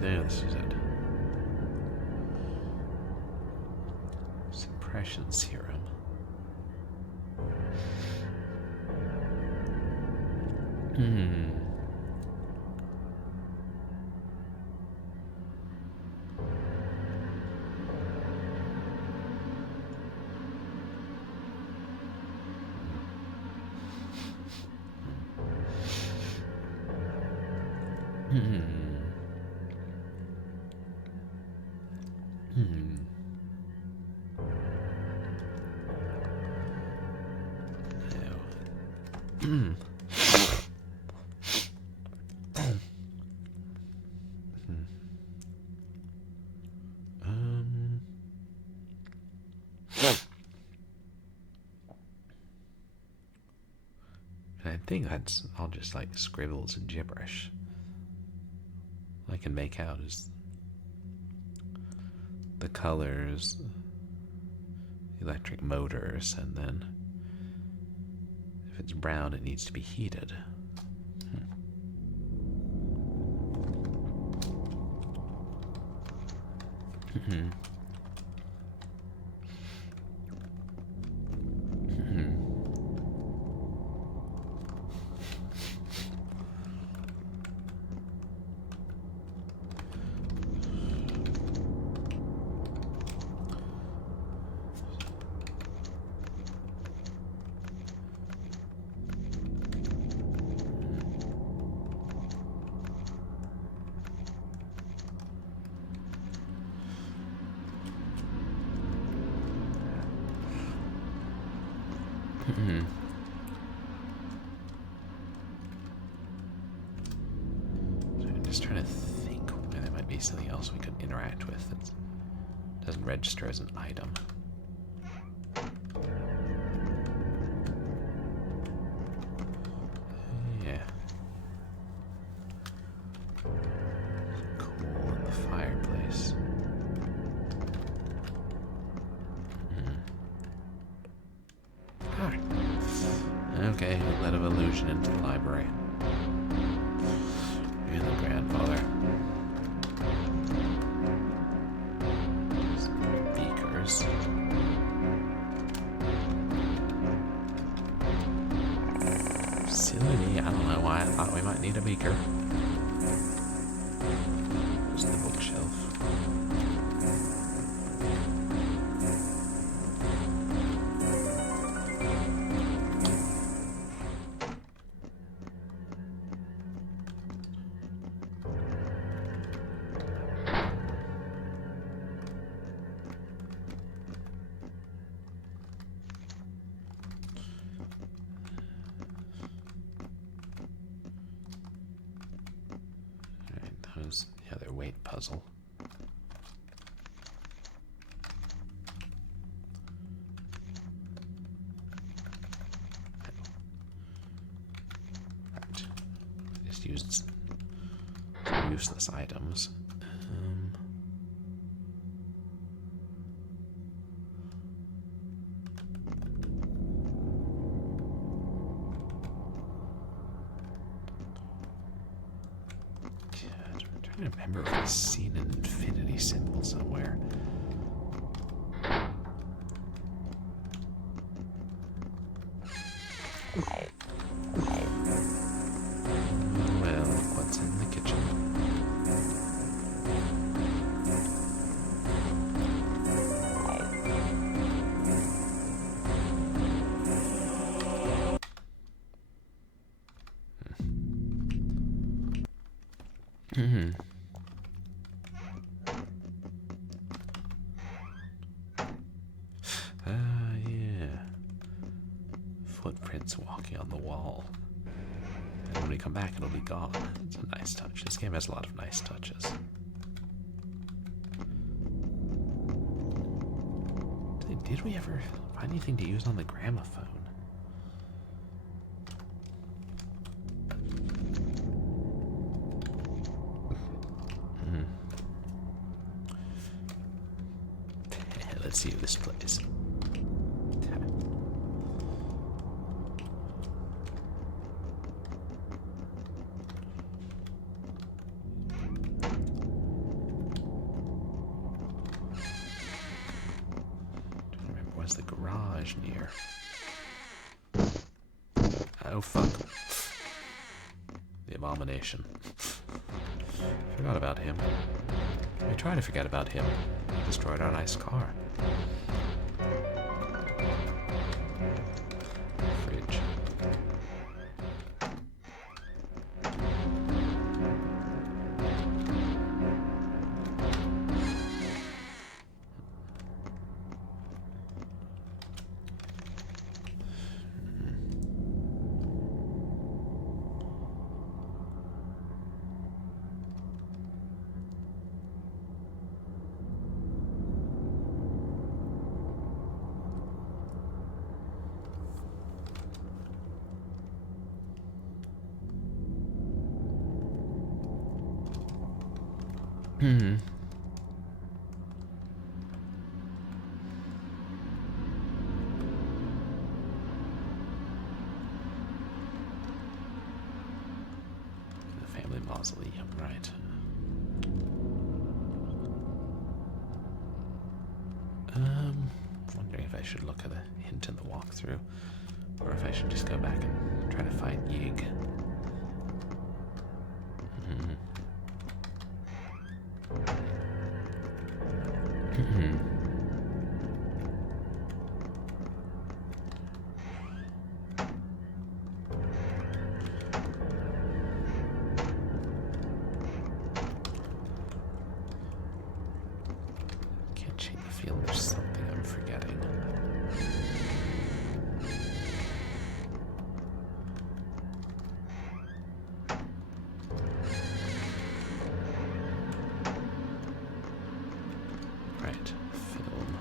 No, this is it. Suppression serum. I think that's all just like scribbles and gibberish. All I can make out is the colors, electric motors, and then if it's brown, it needs to be heated. So I'm just trying to think where there might be something else we could interact with that doesn't register as an item. Yeah. Coal in the fireplace. Okay, outlet of illusion into the library. You're the grandfather. Beakers. Silly me, I don't know why I thought we might need a beaker. Just the bookshelf. The other weight puzzle. Right. I just used some useless items. I remember if I've seen an infinity symbol somewhere. Well, what's in the kitchen? Yeah. Footprints walking on the wall. And when we come back, it'll be gone. It's a nice touch. This game has a lot of nice touches. Did we ever find anything to use on the gramophone? Let's see who this plays. Was the garage near? Oh fuck. The Abomination. Forgot about him. We tried to forget about him. He destroyed our nice car. Fridge. Hmm. The family mausoleum, right. Wondering if I should look at a hint in the walkthrough, or if I should just go back and try to find Yig. Can't shake the feeling there's something I'm forgetting. Right, film.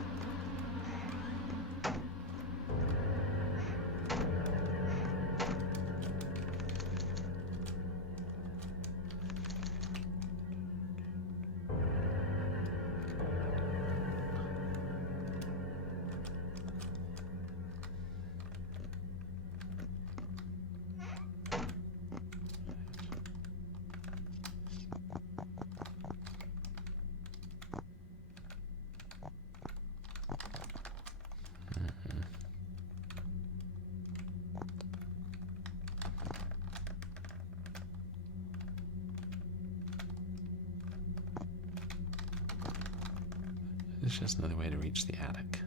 It's just another way to reach the attic.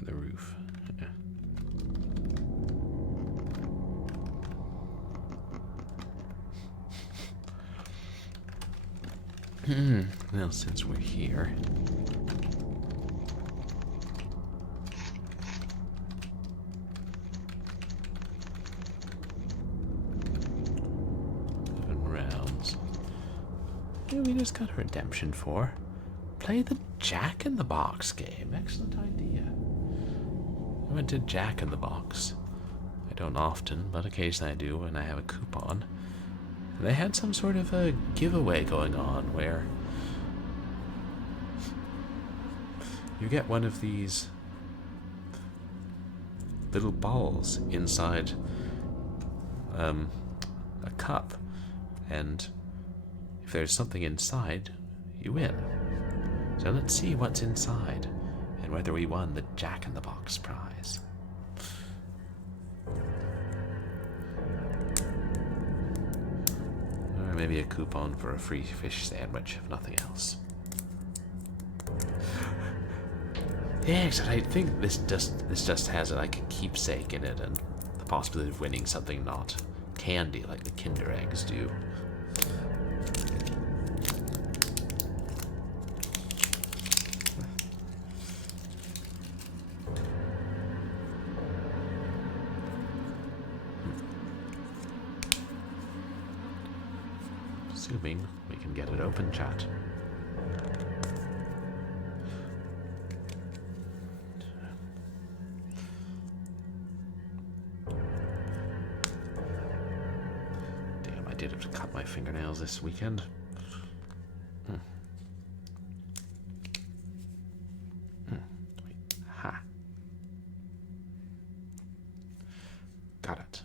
Or the roof. Yeah. Well, since we're here. Rounds. Yeah, we just got a redemption for. Play the Jack in the Box game. Excellent idea. I went to Jack in the Box. I don't often, but occasionally I do when I have a coupon. And they had some sort of a giveaway going on where you get one of these little balls inside a cup, and if there's something inside, you win. So let's see what's inside and whether we won the Jack in the Box prize. Or maybe a coupon for a free fish sandwich, if nothing else. Yeah, except I think this just has like a keepsake in it and the possibility of winning something not candy like the Kinder Eggs do. Assuming we can get it open, chat. Damn, I did have to cut my fingernails this weekend. Wait. Ha. Got it.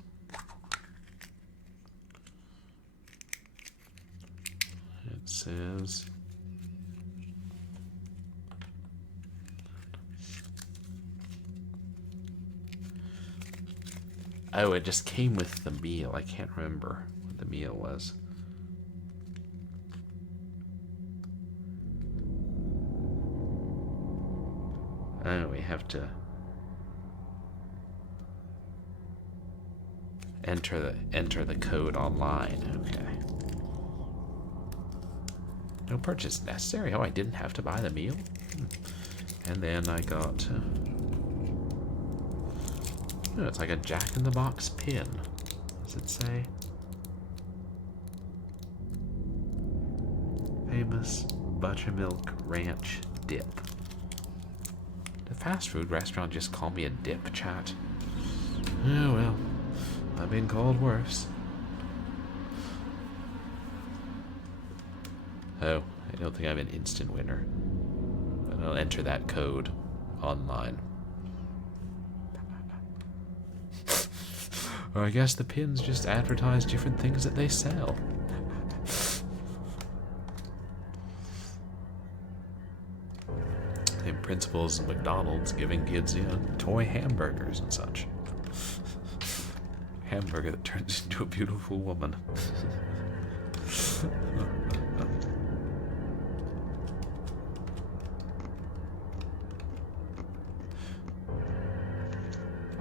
It says oh, it just came with the meal. I can't remember what the meal was. Oh, we have to enter the code online. Okay. No purchase necessary. Oh, I didn't have to buy the meal. And then I got oh, it's like a Jack in the Box pin. What does it say? Famous buttermilk ranch dip. The fast food restaurant just called me a dip, chat. Oh well, I've been called worse. Oh, I don't think I'm an instant winner. But I'll enter that code online. Or I guess the pins just advertise different things that they sell. In principles, McDonald's giving kids, toy hamburgers and such. Hamburger that turns into a beautiful woman.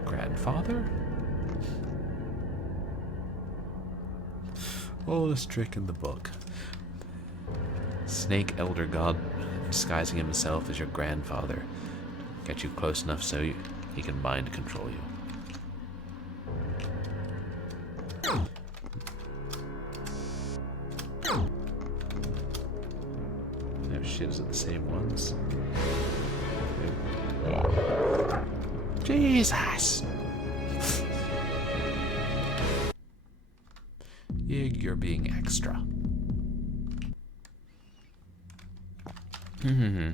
Grandfather? Oldest trick in the book. Snake elder god disguising himself as your grandfather. Get you close enough so he can mind control you. No shit, is it the same ones? Jesus! Yig, you're being extra. Hmm.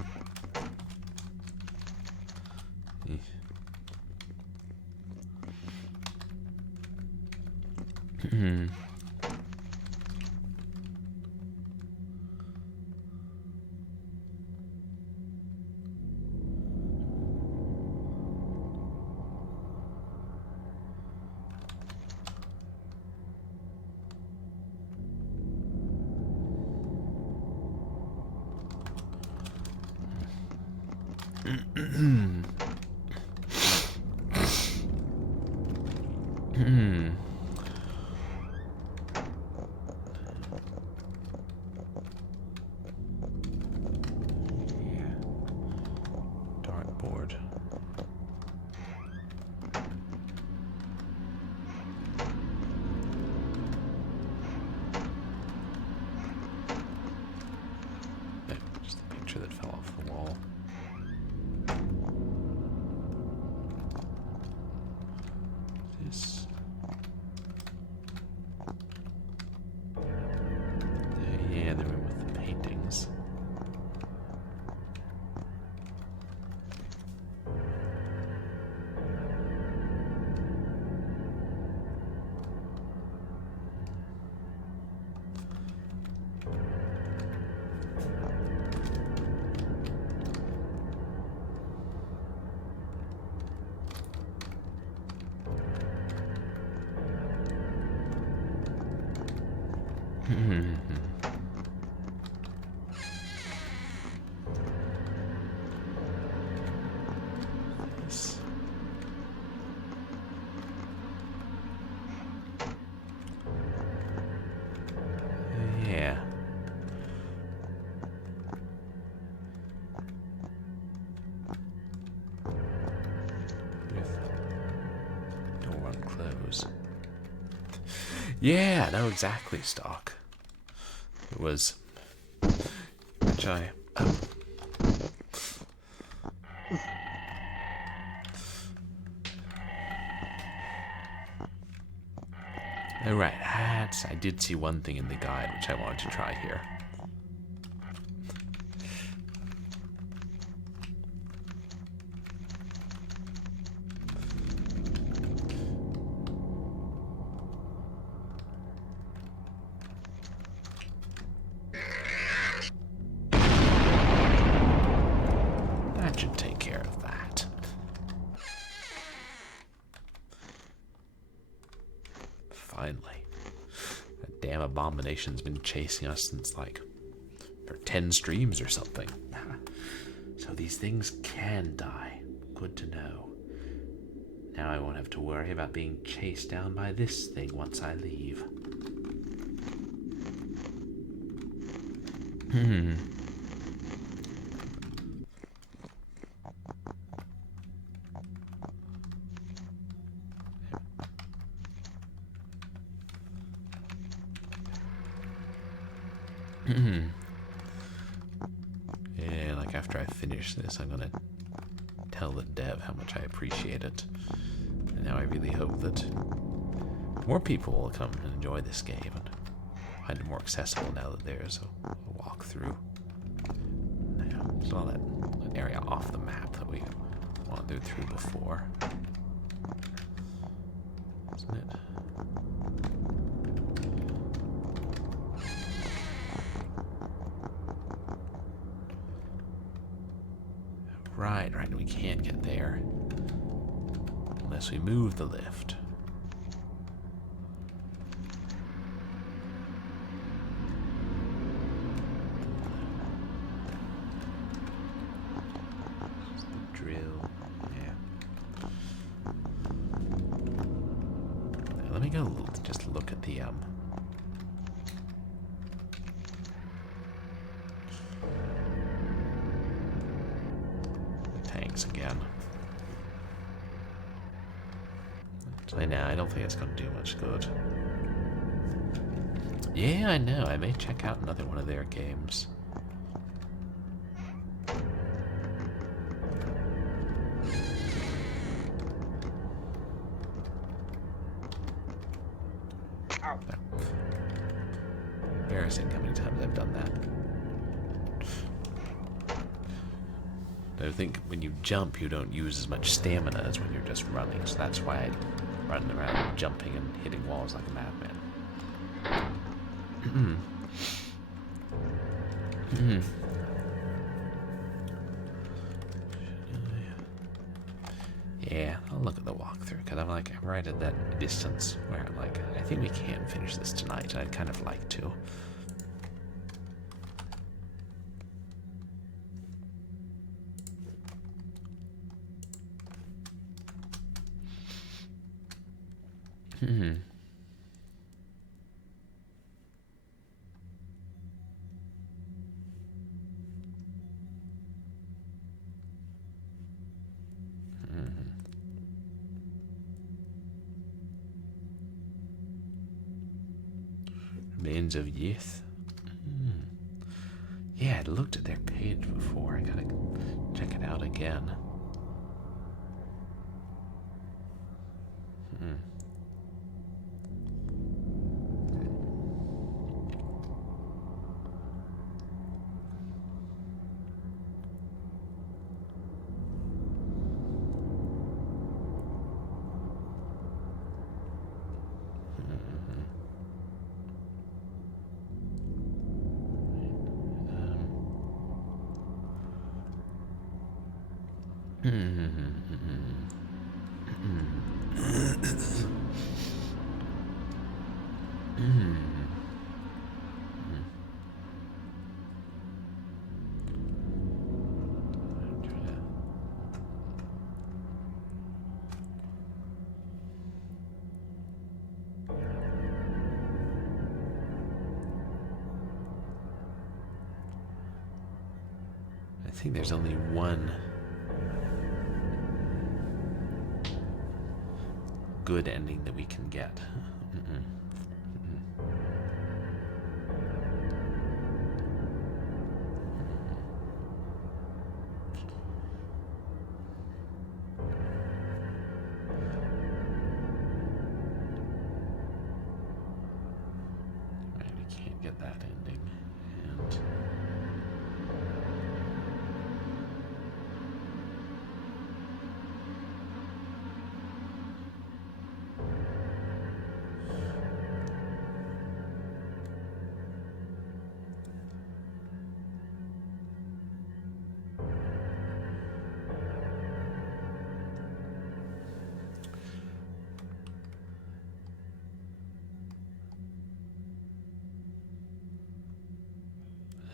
Dartboard. No, just the picture that fell off the wall. This. Yeah, the room with the paintings. This. Yeah. With door unclosed. Yeah, no, exactly, Stock. It was. Which I. Oh, right. I did see one thing in the guide which I wanted to try here. That should take care of that. Finally. That damn abomination's been chasing us since, like, for 10 streams or something. So these things can die. Good to know. Now I won't have to worry about being chased down by this thing once I leave. Yeah, like after I finish this, I'm gonna tell the dev how much I appreciate it. And now I really hope that more people will come and enjoy this game. And find it more accessible now that there's a walkthrough. Now, there's all that area off the map that we wandered through before. Isn't it? Right, we can't get there unless we move the lift. Just the drill, yeah. Now, let me go just look at the tanks again. Actually, no, I don't think it's going to do much good. Yeah, I know. I may check out another one of their games. Ow. Embarrassing how many times I've done that. I think when you jump, you don't use as much stamina as when you're just running, so that's why I run around jumping and hitting walls like a madman. Yeah, I'll look at the walkthrough, because I'm right at that distance where I'm like, I think we can finish this tonight, and I'd kind of like to. Remains of youth. Yeah, I looked at their page before. I gotta check it out again. I think there's only one good ending that we can get. Right, we can't get that ending.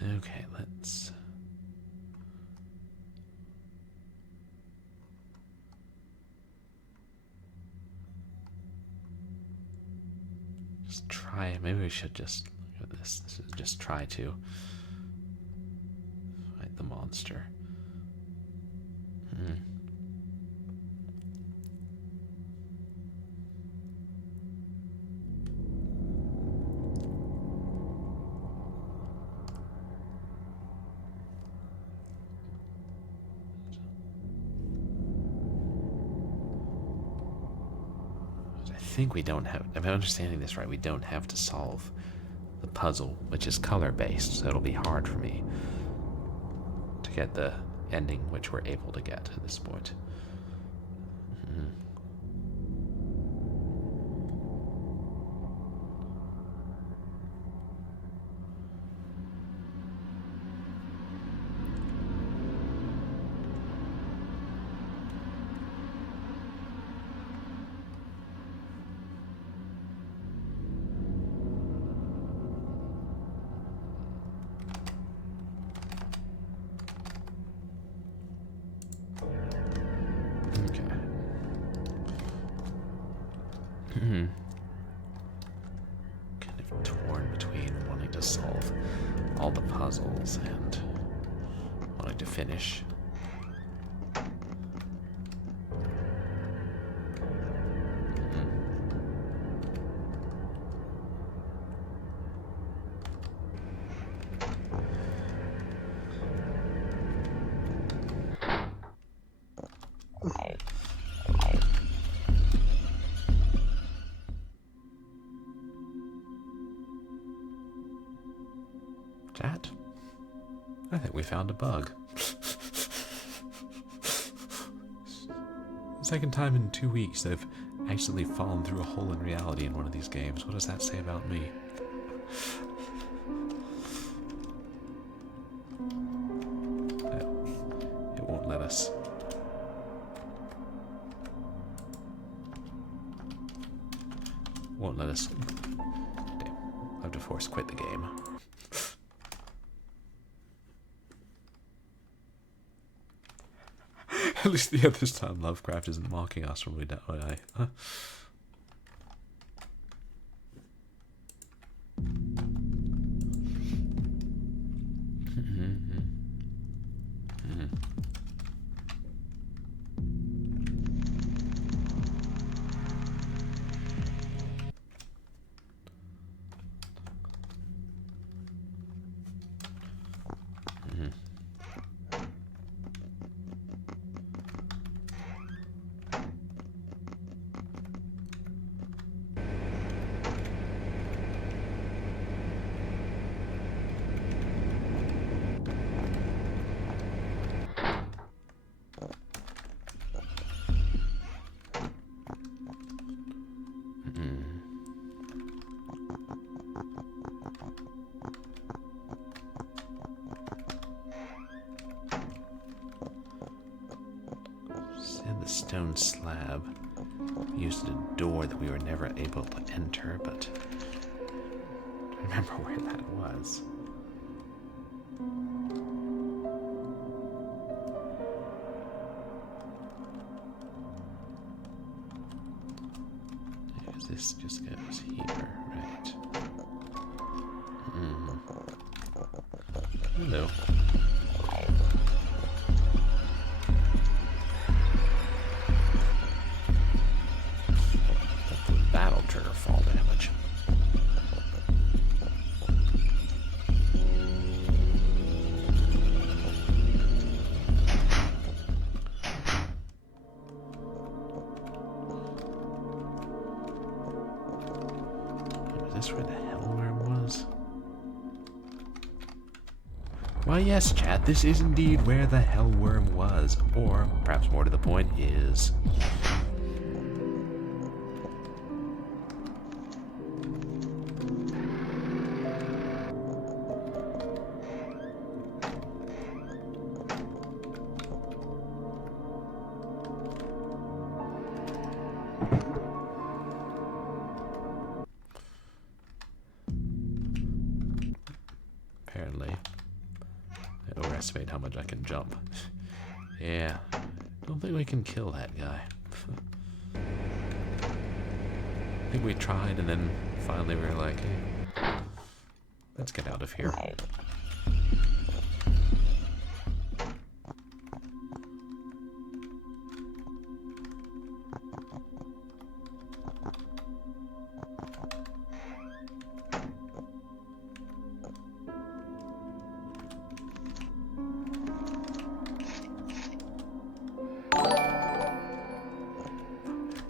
And okay, let's just try. Maybe we should just look at this. This is just try to fight the monster. I think we don't have, if I'm understanding this right, we don't have to solve the puzzle, which is color-based, so it'll be hard for me to get the ending which we're able to get at this point. Kind of torn between wanting to solve all the puzzles and wanting to finish. Chat? I think we found a bug. Second time in 2 weeks that I've accidentally fallen through a hole in reality in one of these games. What does that say about me? It won't let us. Won't let us. Damn. I have to force quit the game. At least this time Lovecraft isn't mocking us when we die. Huh? The stone slab used a door that we were never able to enter, but I remember where that was. Because this just goes here, right? Hello. That'll trigger fall damage. Is this where the hellworm was? Why yes, chat, this is indeed where the hellworm was. Or, perhaps more to the point, is... Apparently, I overestimate how much I can jump. Yeah, don't think we can kill that guy. I think we tried and then finally we were like, hey, let's get out of here.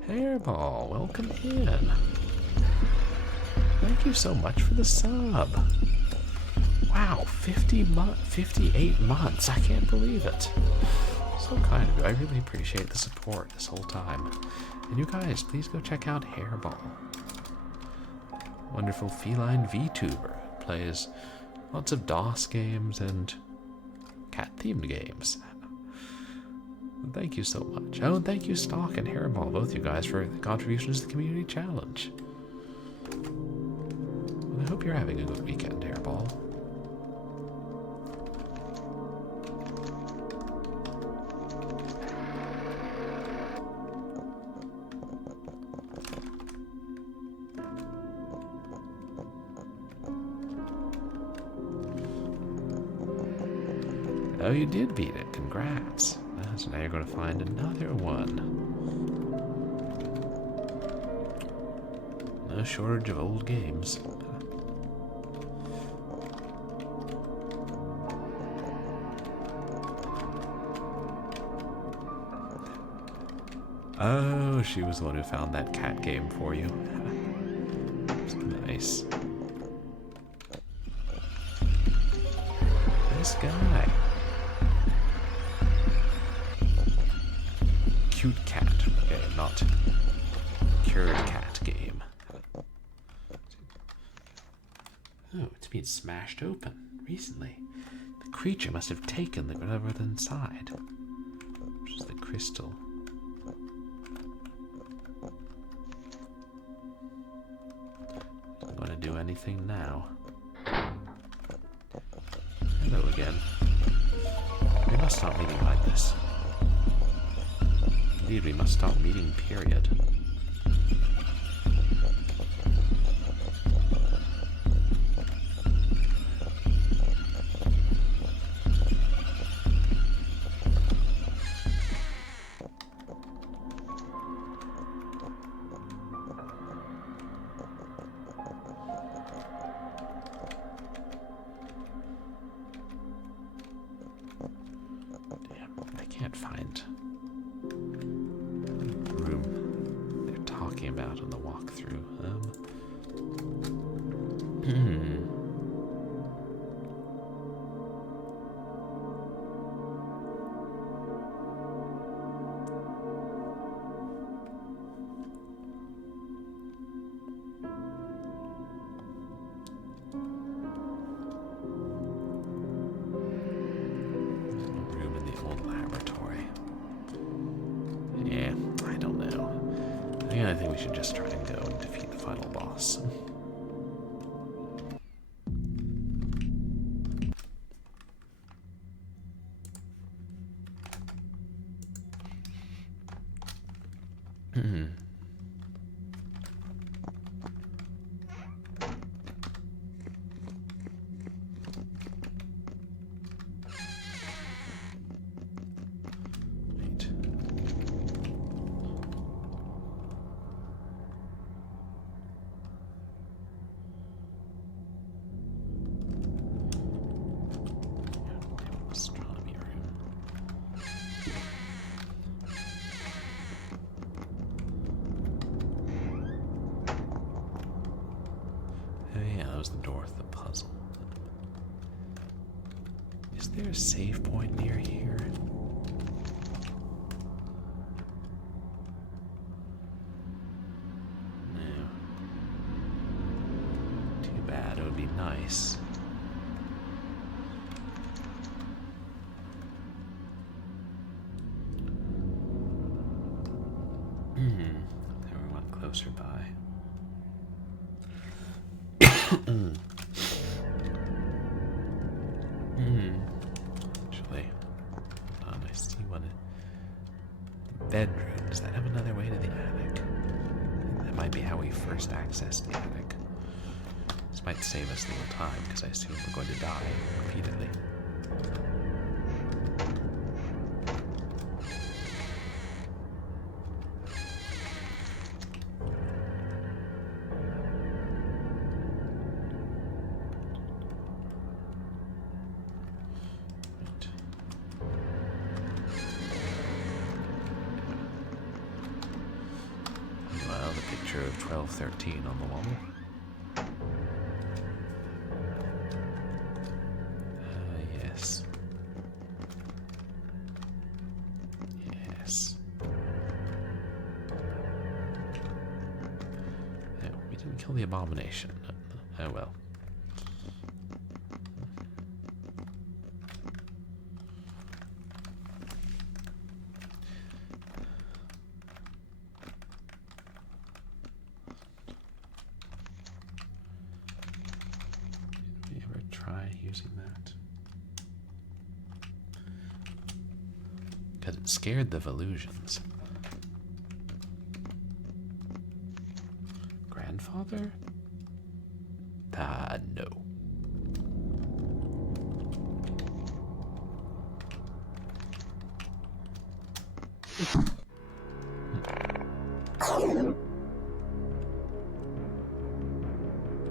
Hairball, welcome in. thank you so much for the sub. Wow, 58 months. I can't believe it. So kind of you. I really appreciate the support this whole time. And you guys, please go check out Hairball. Wonderful feline VTuber. Plays lots of DOS games and cat-themed games. Thank you so much. Oh, and thank you, Stock and Hairball, both you guys, for the contributions to the community challenge. I hope you're having a good weekend, Hairball. Oh, you did beat it. Congrats. So now you're going to find another one. No shortage of old games. Oh, she was the one who found that cat game for you. Nice. This guy. Cute cat game, not cured cat game. Oh, it's been smashed open recently. The creature must have taken the whatever inside, which is the crystal. Not going to do anything now. Hello again. We must stop meeting like this. Indeed, we must stop meeting, period. Damn, I can't find about on the walkthrough. Room in the old laboratory. Yeah, I don't know. Yeah, I think we should just try and go and defeat the final boss. The door with the puzzle. Is there a save point near here? No. Too bad. It would be nice. Everyone closer by. Actually, hold on, I see one. The bedroom. Does that have another way to the attic? That might be how we first accessed the attic. This might save us a little time, because I assume we're going to die repeatedly. Of 1213 on the wall. kill the abomination. Oh well. Did we ever try using that? Because it scared the Velusians. Grandfather? No.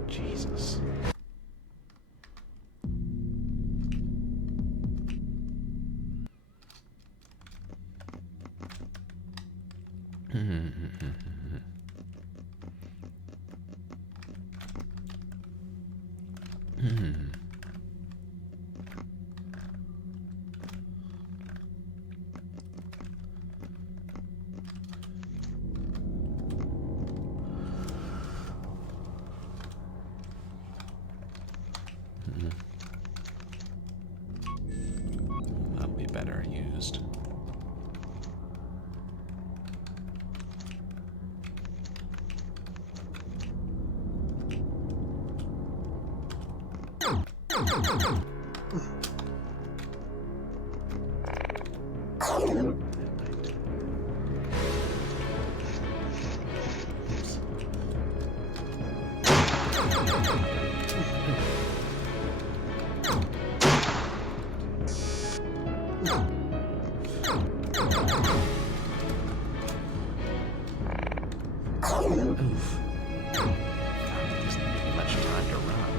Jesus. That'll be better used. Oof. God, it doesn't give me much time to run.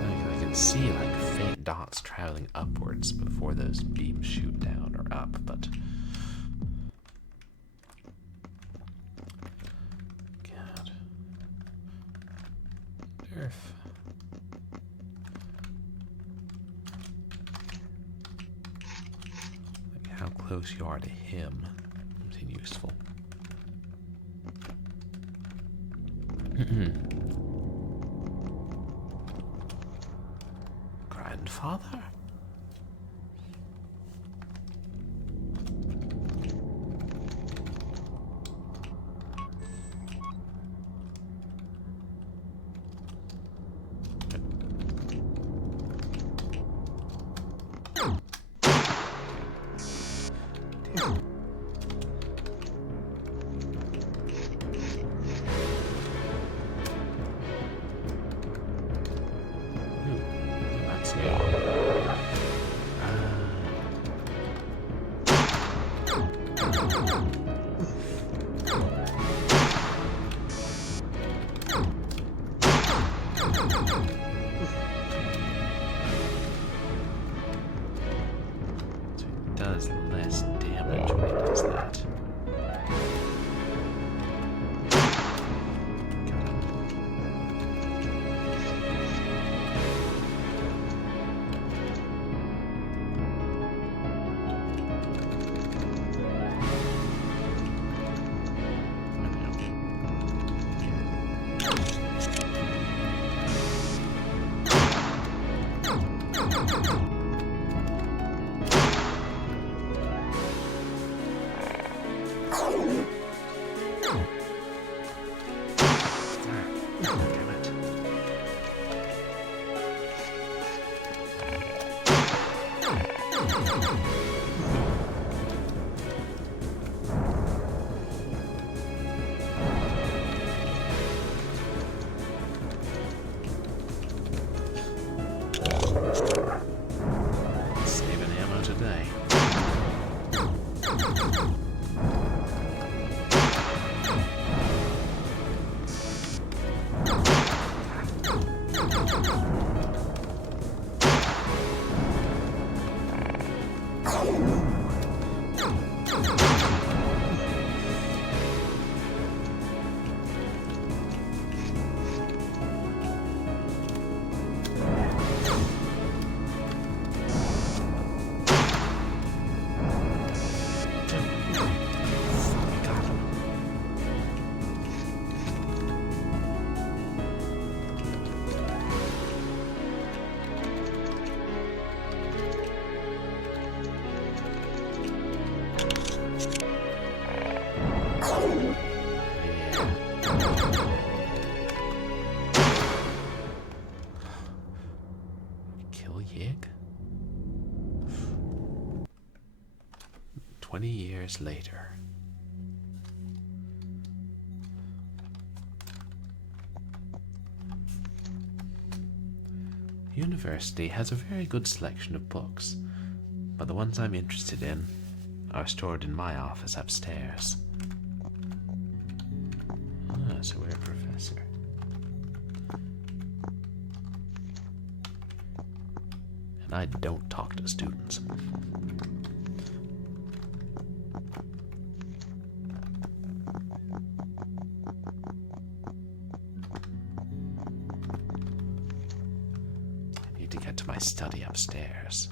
I can see like faint dots traveling upwards before those beams shoot down or up, but God. Earth. Like how close you are to him seems useful. Grandfather? That's new. So it does less damage when it does that. Saving ammo today. years later. The university has a very good selection of books, but the ones I'm interested in are stored in my office upstairs. Ah, so we're a professor. And I don't talk to students. I need to get to my study upstairs.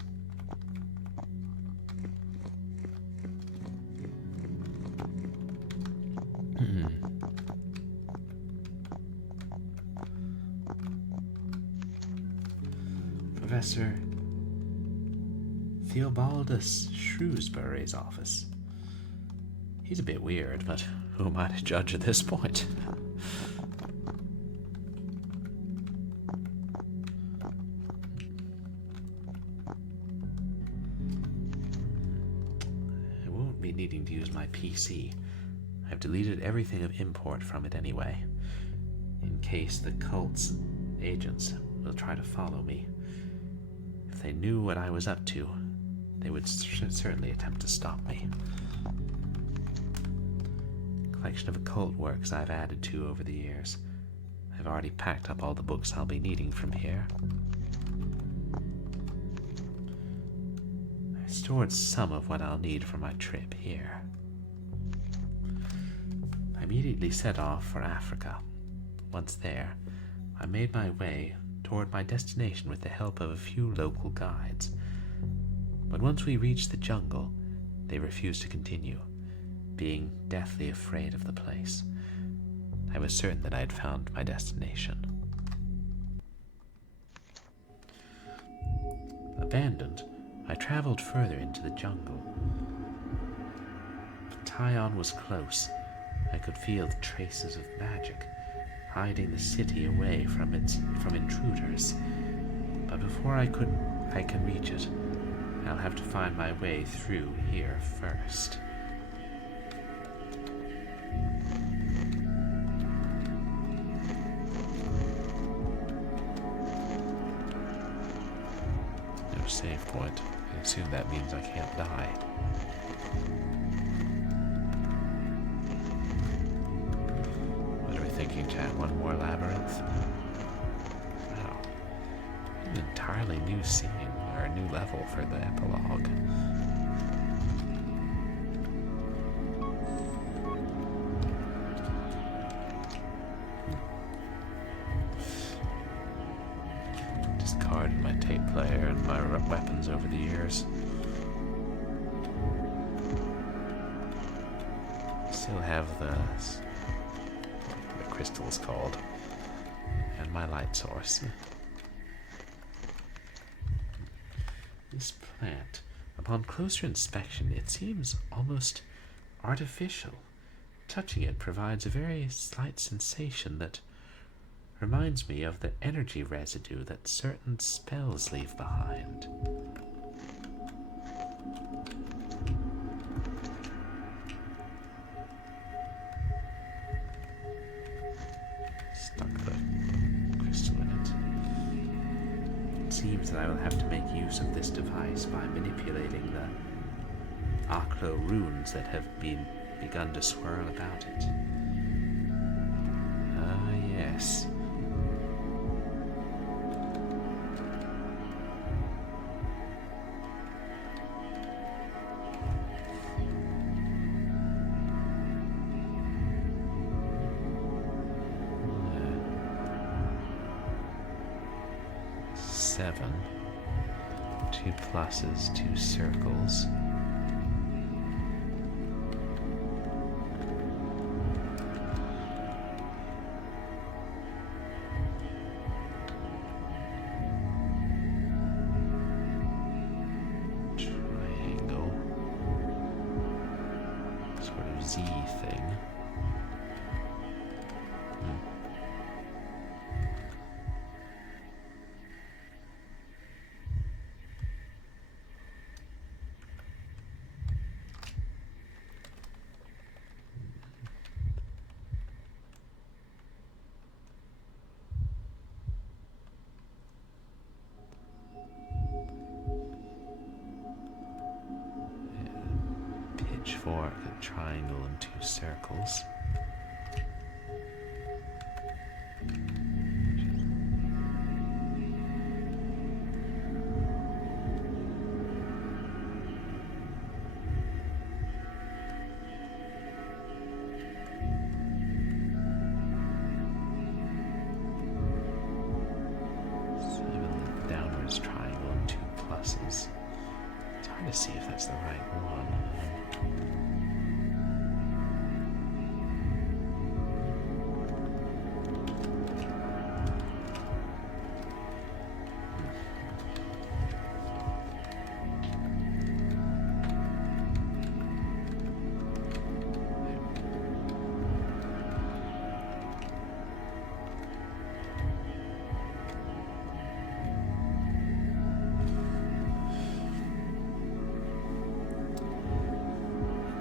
Professor Theobaldus Shrewsbury's office. He's a bit weird, but who am I to judge at this point? I won't be needing to use my PC. I've deleted everything of import from it anyway, in case the cult's agents will try to follow me. If they knew what I was up to, they would certainly attempt to stop me. Collection of occult works I've added to over the years. I've already packed up all the books I'll be needing from here. I stored some of what I'll need for my trip here. I immediately set off for Africa. Once there, I made my way toward my destination with the help of a few local guides. But once we reached the jungle, they refused to continue, being deathly afraid of the place. I was certain that I had found my destination. Abandoned, I traveled further into the jungle. Tyon was close. I could feel the traces of magic, hiding the city away from intruders. But before I can reach it, I'll have to find my way through here first. No save point. I assume that means I can't die. Thinking, chat, one more labyrinth? Wow. An entirely new scene, or a new level for the epilogue. Discarded my tape player and my weapons over the years. Still have the crystal's called, and my light source. This plant, upon closer inspection, it seems almost artificial. Touching it provides a very slight sensation that reminds me of the energy residue that certain spells leave behind. Stuck the crystal in it. It seems that I will have to make use of this device by manipulating the Aklo runes that have begun to swirl about it. Ah, yes. Seven. 2 pluses, 2 circles. Triangle. Sort of Z thing. pitchfork, a triangle, and 2 circles. Triangle and 2 pluses. It's hard to see if that's the right one.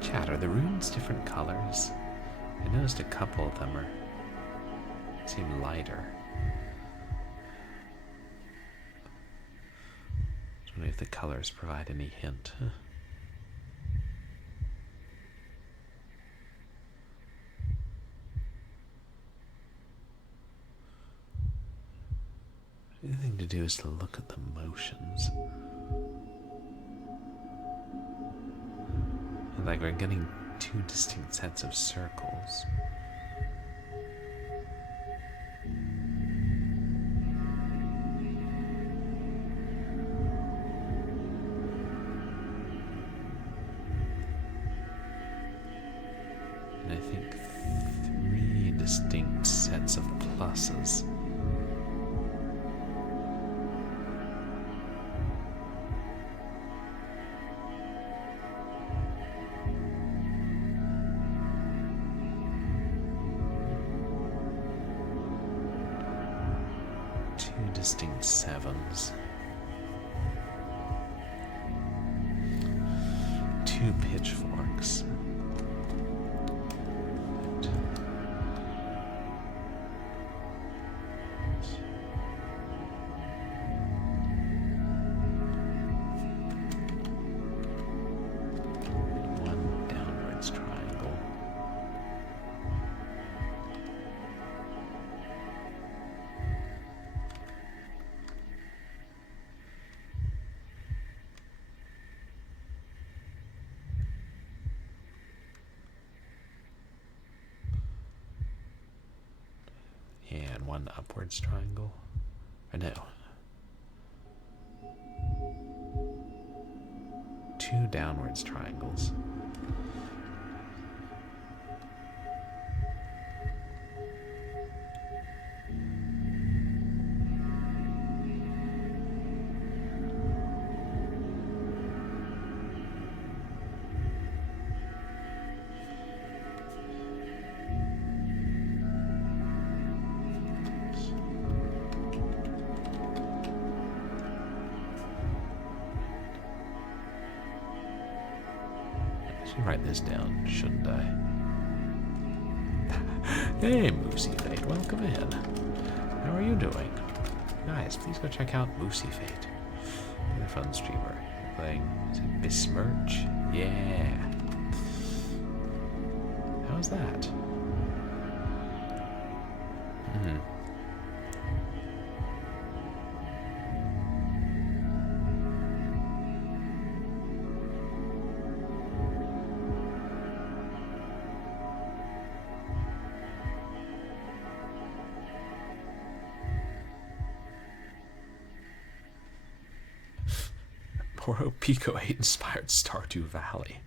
Chat, are the runes different colors? I noticed a couple of them seem lighter. I was wondering if the colors provide any hint. The thing to do is to look at the motions. Like we're getting 2 distinct sets of circles. And I think 3 distinct sets of pluses. Distinct 7s. 2 pitchforks. And 1 downwards triangle. And 1 upwards triangle. Or no. 2 downwards triangles. Write this down, shouldn't I? Hey, Moosey Fate, welcome in. How are you doing? Guys, please go check out Moosey Fate. Really fun streamer. Playing, is it Besmirch? Yeah. How's that? Poro Pico 8 inspired Stardew Valley.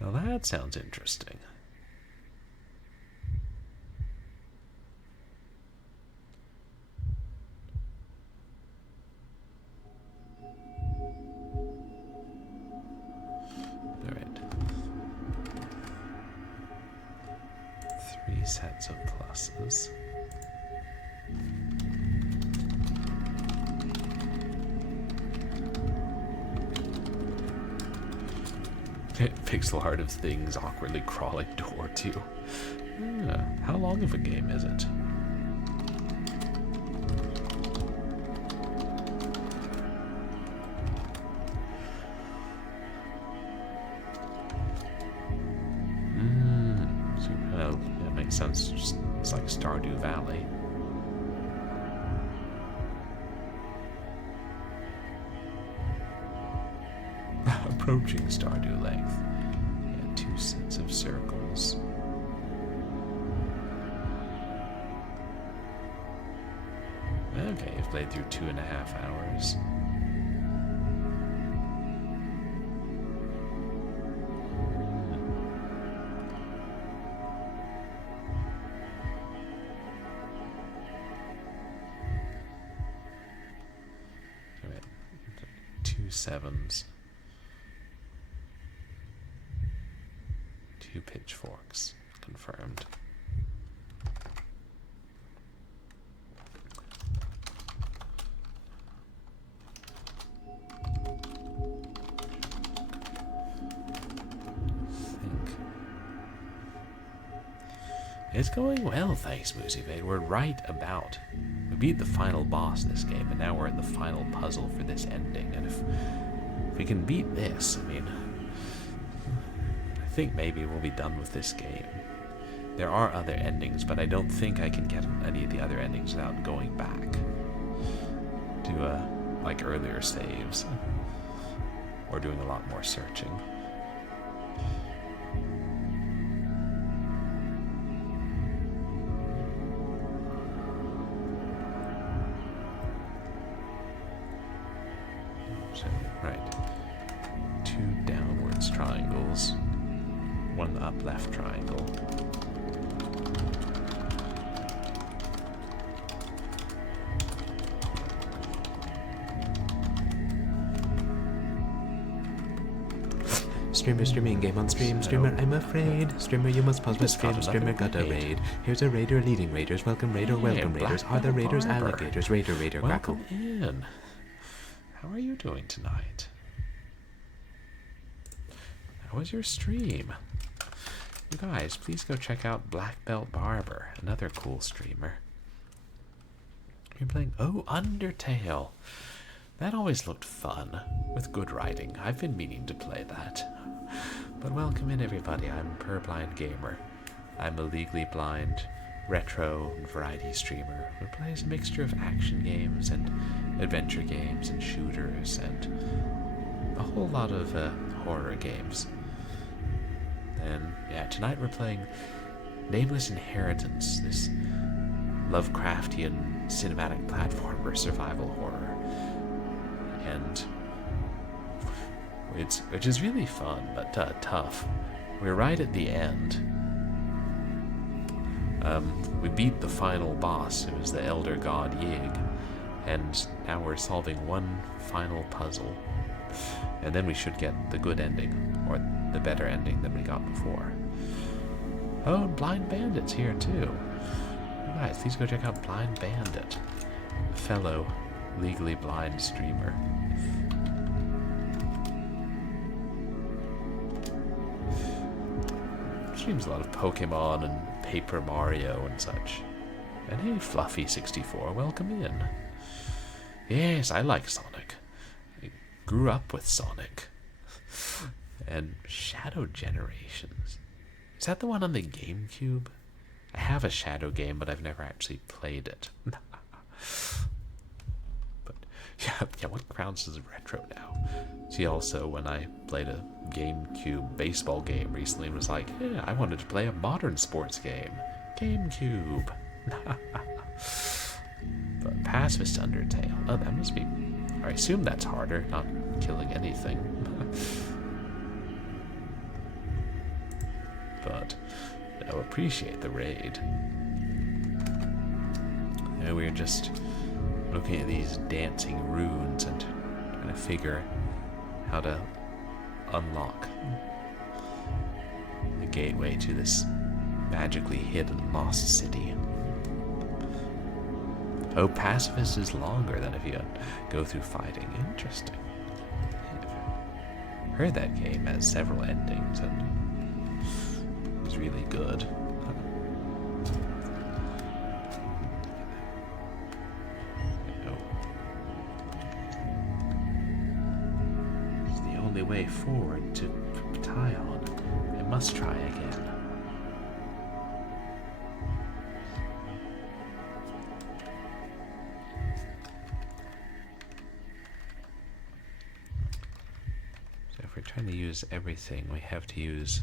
Now that sounds interesting. Alright. 3 sets of pluses. Pixel art of things awkwardly crawling towards you. How long of a game is it? Well, that makes sense. It's like Stardew Valley. Approaching Stardew length. Yeah, 2 sets of circles. Okay, you've played through 2.5 hours. Alright, 2 sevens. 2 pitchforks. Confirmed. It's going well, thanks, Mooseyvade. We're right about. We beat the final boss in this game, and now we're in the final puzzle for this ending. And if we can beat this, I mean, I think maybe we'll be done with this game. There are other endings, but I don't think I can get any of the other endings without going back to, like, earlier saves. Or doing a lot more searching. Right. 2 downwards triangles. 1 up left triangle. Streamer streaming game on stream. Streamer, I'm afraid. Streamer, you must pause my stream. Streamer got a raid. Here's a raider leading raiders. Welcome raider, welcome raiders. Are the raiders alligators? Raider, crackle. Welcome in. How are you doing tonight? How was your stream? You guys, please go check out Black Belt Barber, another cool streamer. You're playing, oh, Undertale. That always looked fun, with good writing. I've been meaning to play that. But welcome in, everybody. I'm Purblind Gamer. I'm a legally blind, retro, and variety streamer who plays a mixture of action games and adventure games and shooters and a whole lot of horror games. And yeah, tonight we're playing Nameless Inheritance, this Lovecraftian cinematic platformer survival horror. And which is really fun, but tough. We're right at the end. We beat the final boss, who is the elder god Yig, and now we're solving one final puzzle. And then we should get the good ending, or the better ending than we got before. Oh, and Blind Bandit's here too. You guys, please go check out Blind Bandit, a fellow legally blind streamer. Streams a lot of Pokemon and Paper Mario and such. And hey, Fluffy64, welcome in. Yes, I like Sonic. I grew up with Sonic. And Shadow Generations. Is that the one on the GameCube? I have a Shadow game, but I've never actually played it. But yeah, what counts as retro now? See, also, when I played a GameCube baseball game recently, and was like, yeah, I wanted to play a modern sports game. GameCube. But Pacifist Undertale. Oh, that must be... I assume that's harder, not killing anything. But I appreciate the raid. You know, we're just looking at these dancing runes and trying to figure how to unlock the gateway to this magically hidden lost city. Oh, Pacifist is longer than if you go through fighting. Interesting. I've heard that game has several endings and is really good. It's the only way forward to Tyon. I must try again. if we're trying to use everything, we have to use...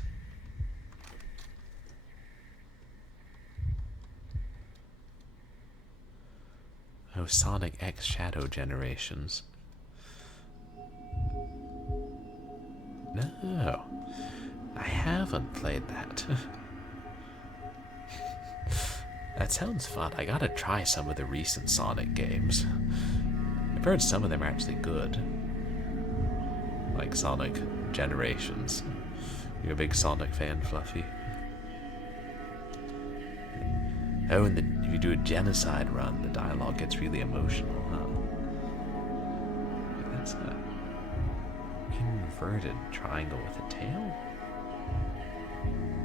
Oh, Sonic X Shadow Generations. No, I haven't played that. That sounds fun. I gotta try some of the recent Sonic games. I've heard some of them are actually good. Like Sonic Generations. You're a big Sonic fan, Fluffy? Oh, and then if you do a genocide run, the dialogue gets really emotional, huh? That's a inverted triangle with a tail?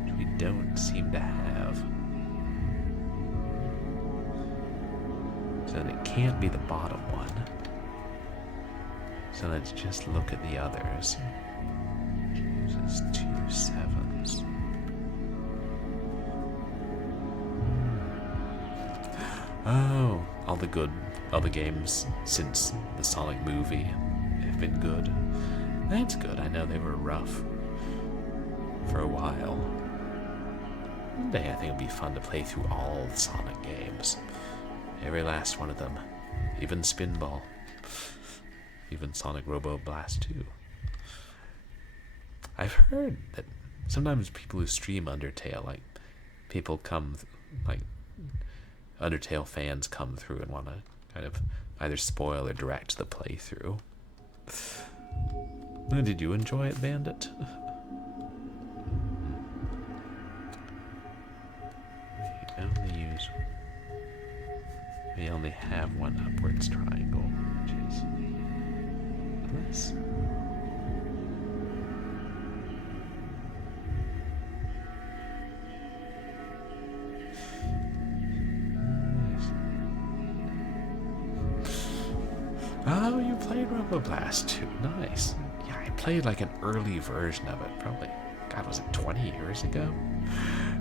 Which we don't seem to have. So then it can't be the bottom one. So let's just look at the others. Uses 2 7s. Oh, all the games since the Sonic movie have been good. That's good. I know they were rough for a while. One day I think it'll be fun to play through all the Sonic games. Every last one of them. Even Spinball. Even Sonic Robo Blast 2. I've heard that sometimes people who stream Undertale, like, people come, like, Undertale fans come through and want to kind of either spoil or direct the playthrough. Did you enjoy it, Bandit? We only have one upwards triangle, which is this. Oh, you played Roboblast 2. Nice. Yeah, I played like an early version of it, probably, God, was it 20 years ago?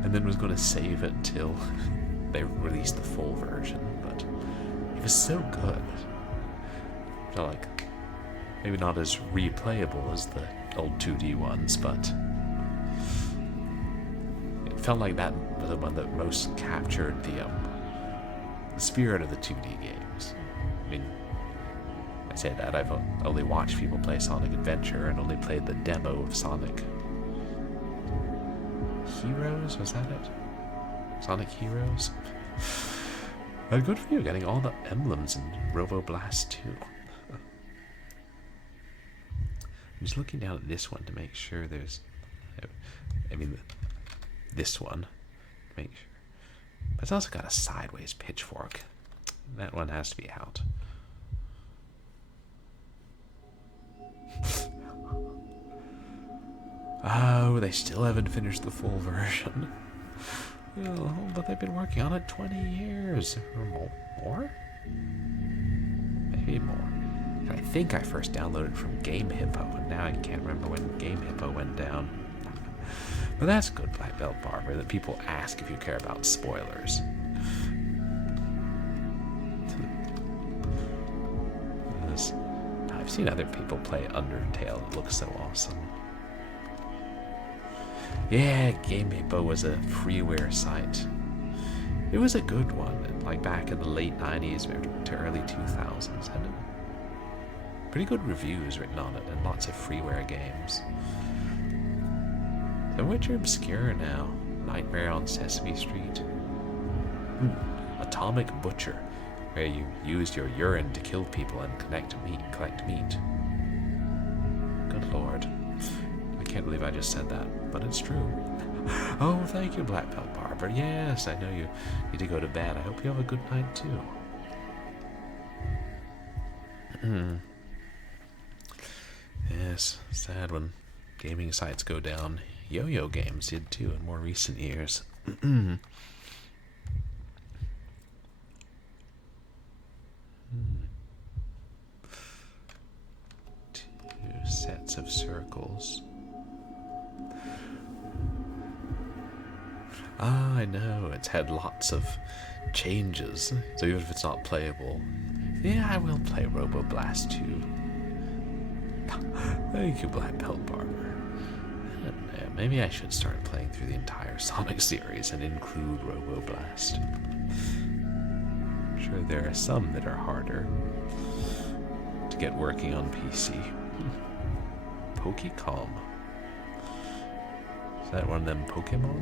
And then was going to save it till they released the full version, but it was so good. I felt like maybe not as replayable as the old 2D ones, but it felt like that was the one that most captured the spirit of the 2D games. I mean, I say that, I've only watched people play Sonic Adventure and only played the demo of Sonic Heroes, was that it? Sonic Heroes? Good for you, getting all the emblems in Roboblast 2. I'm just looking down at this one to make sure there's... I mean, this one. To make sure. But it's also got a sideways pitchfork. That one has to be out. Oh, they still haven't finished the full version. Oh, but they've been working on it 20 years. Or more? Maybe more. I think I first downloaded it from Game Hippo, and now I can't remember when Game Hippo went down. But that's good, Black Belt Barber, that people ask if you care about spoilers. I've seen other people play Undertale. It looks so awesome. Yeah, Game Hippo was a freeware site. It was a good one, like back in the late 90s to early 2000s. Had pretty good reviews written on it and lots of freeware games. Some of which are obscure now. Nightmare on Sesame Street. Atomic Butcher, where you used your urine to kill people and collect meat. Good lord. I can't believe I just said that, but it's true. Oh, thank you, Black Belt Barber. Yes, I know you need to go to bed. I hope you have a good night, too. Yes, sad when gaming sites go down. Yo-Yo Games did, too, in more recent years. 2 sets of circles. Ah, I know, it's had lots of changes, so even if it's not playable. Yeah, I will play Roboblast 2. Thank you, Black Belt Barber. Maybe I should start playing through the entire Sonic series and include Roboblast. I'm sure there are some that are harder to get working on PC. Pokecom. Is that one of them Pokemon?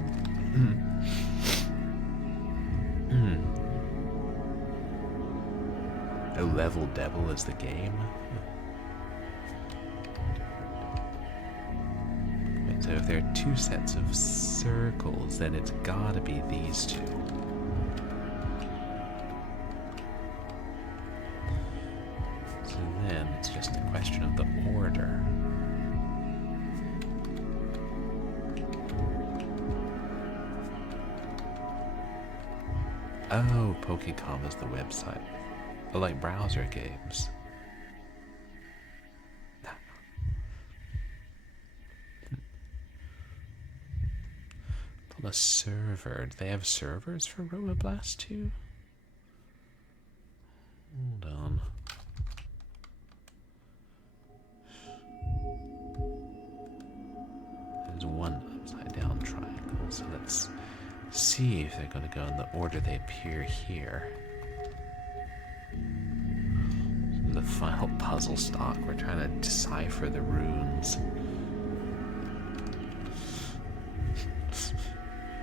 A level devil is the game? Wait, so if there are two sets of circles, then it's gotta be these two. So then it's just a question of the order. Oh, Pokecom is the website. I like browser games. On a server. Do they have servers for Roboblast 2? Hold on. There's one upside down triangle, so let's see if they're going to go in the order they appear here. The final puzzle stock. We're trying to decipher the runes.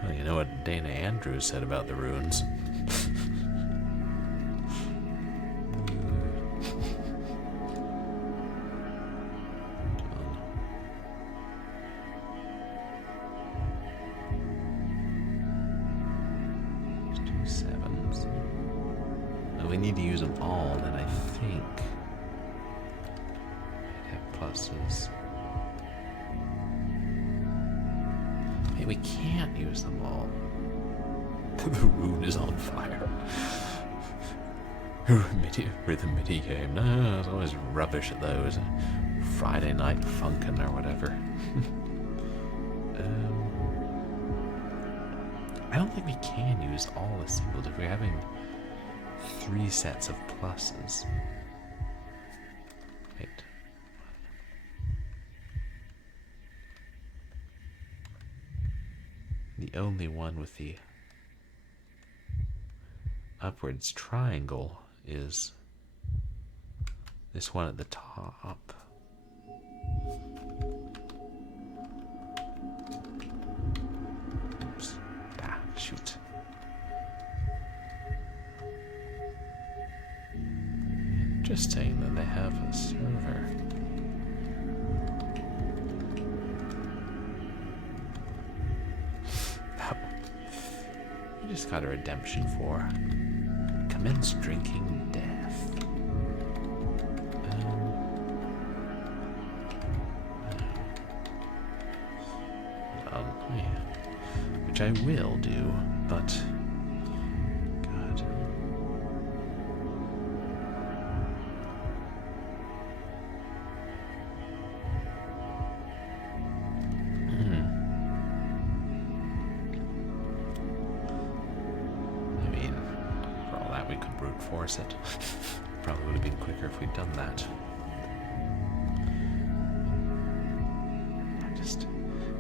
Well, you know what Dana Andrews said about the runes. We need to use them all, then I think we'd have pluses. Hey, we can't use them all. The rune is on fire. Rhythm MIDI game. No, I was always rubbish at those. Friday Night Funkin' or whatever. I don't think we can use all the symbols if we're having 3 sets of pluses. Wait. The only one with the upwards triangle is this one at the top. Oops. Ah, shoot. Interesting that they have a server. Oh. You just got a redemption for commence drinking death. Yeah. Which I will do, but God. We could brute force it. Probably would have been quicker if we'd done that.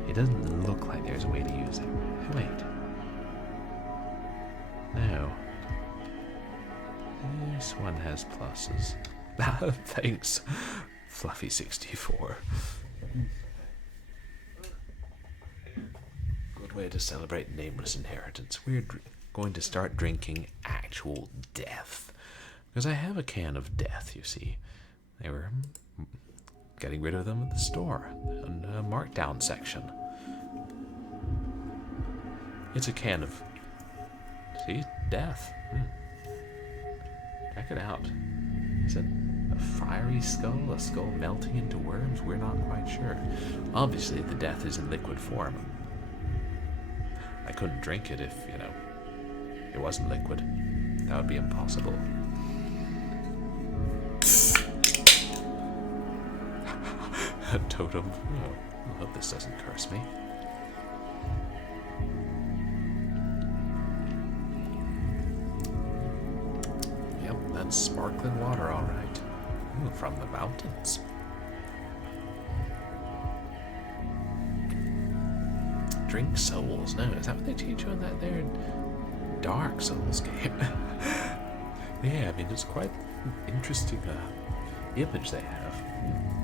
It doesn't look like there's a way to use it. Wait. No. This one has pluses. Thanks, Fluffy64. Good way to celebrate Nameless Inheritance. We're going to start drinking actual death. Because I have a can of death, you see. They were getting rid of them at the store, in the markdown section. It's a can of, see, death. Check it out. Is it a fiery skull? A skull melting into worms? We're not quite sure. Obviously, the death is in liquid form. I couldn't drink it if, it wasn't liquid. That would be impossible. A totem. Oh, I hope this doesn't curse me. Yep, that's sparkling water, all right. Ooh, from the mountains. drink souls. No, is that what they teach you on that there Dark Souls game? Yeah, I mean, it's quite an interesting image they have.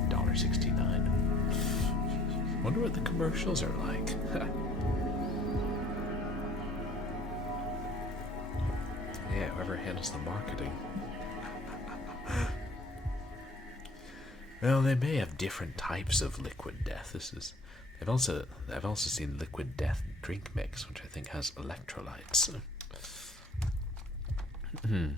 $1.69. Wonder what the commercials are like. Yeah, whoever handles the marketing. Well, they may have different types of liquid death. I've also seen liquid death drink mix, which I think has electrolytes. Wait.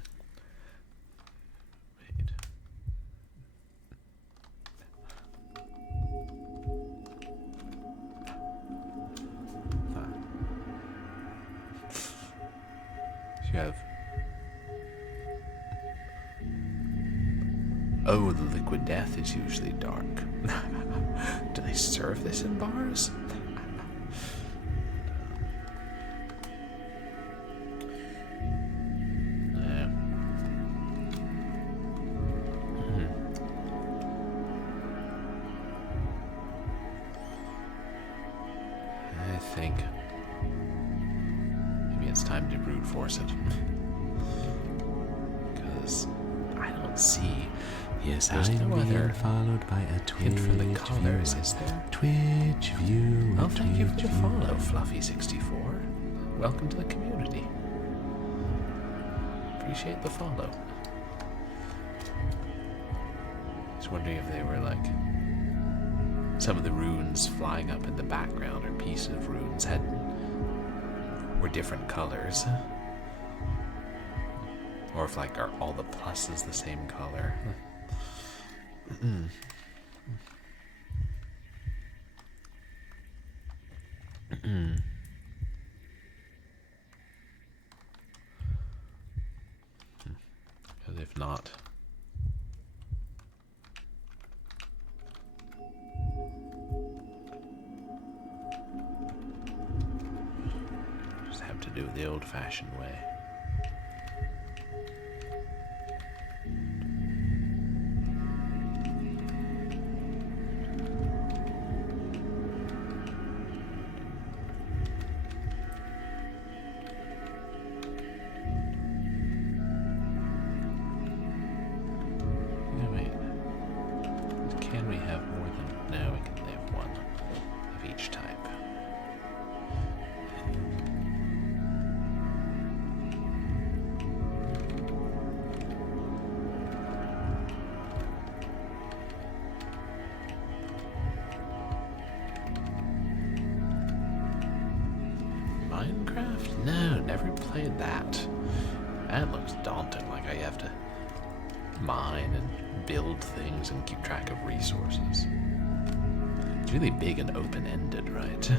You have. Oh, the liquid death is usually dark. Do they serve this in bars? Yeah. I think maybe it's time to brute force it. Because I don't see. Yes, There's I'm no being other followed by a hint from the Twitch colors, viewer. is there? Twitch viewer. Oh, thank you for Twitch your viewer. follow, Fluffy64. Welcome to the community. Appreciate the follow. Just wondering if they were like some of the runes flying up in the background or pieces of runes were different colors. Or if like are all the pluses the same color. Because if not, just have to do it the old-fashioned way. Yeah, wait. Can we have more than... No, we can only have one of each type. Minecraft? No, never played that. That looks daunting, like I have to mine and build things and keep track of resources. It's really big and open-ended, right?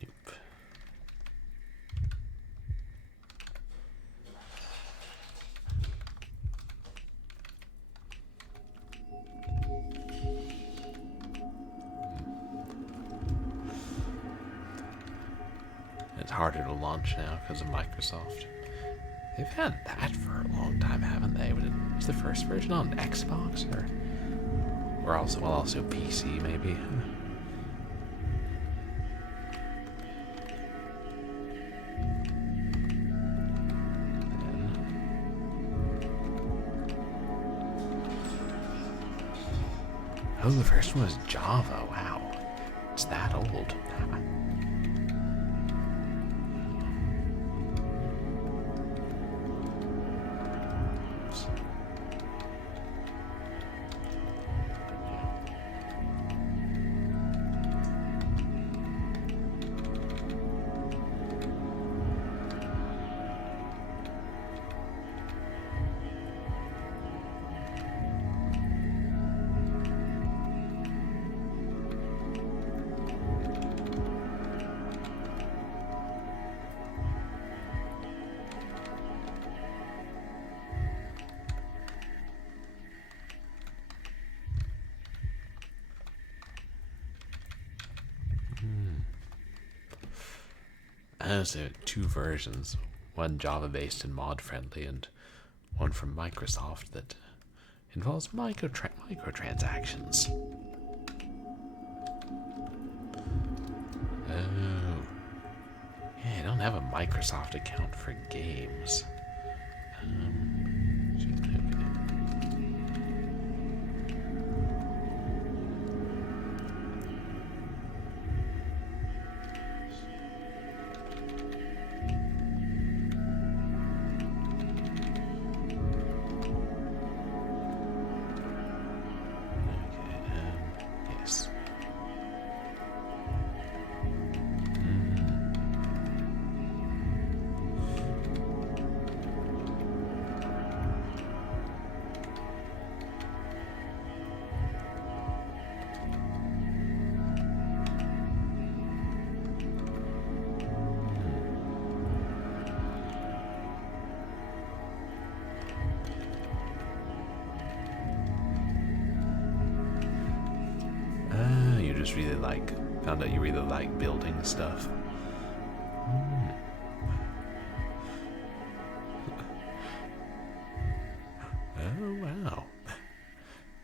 Nope. It's harder to launch now because of Microsoft. They've had that for a long time, haven't they? But it's the first version on Xbox, or also PC, maybe. Oh, the first one was Java. Wow, it's that old. So 2 versions, one Java-based and mod-friendly, and one from Microsoft that involves microtransactions. Oh. Yeah, I don't have a Microsoft account for games. Yes. You just found out you really like building stuff. Oh, wow.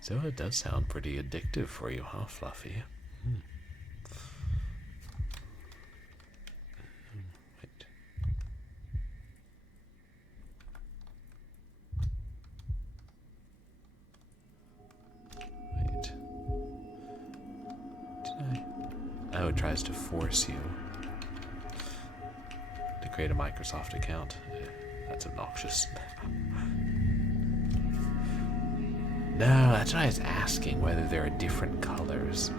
So it does sound pretty addictive for you, huh, Fluffy? Wait. Wait. Oh, it tries to force you to create a Microsoft account. That's obnoxious. No, that's what I was asking, whether there are different colors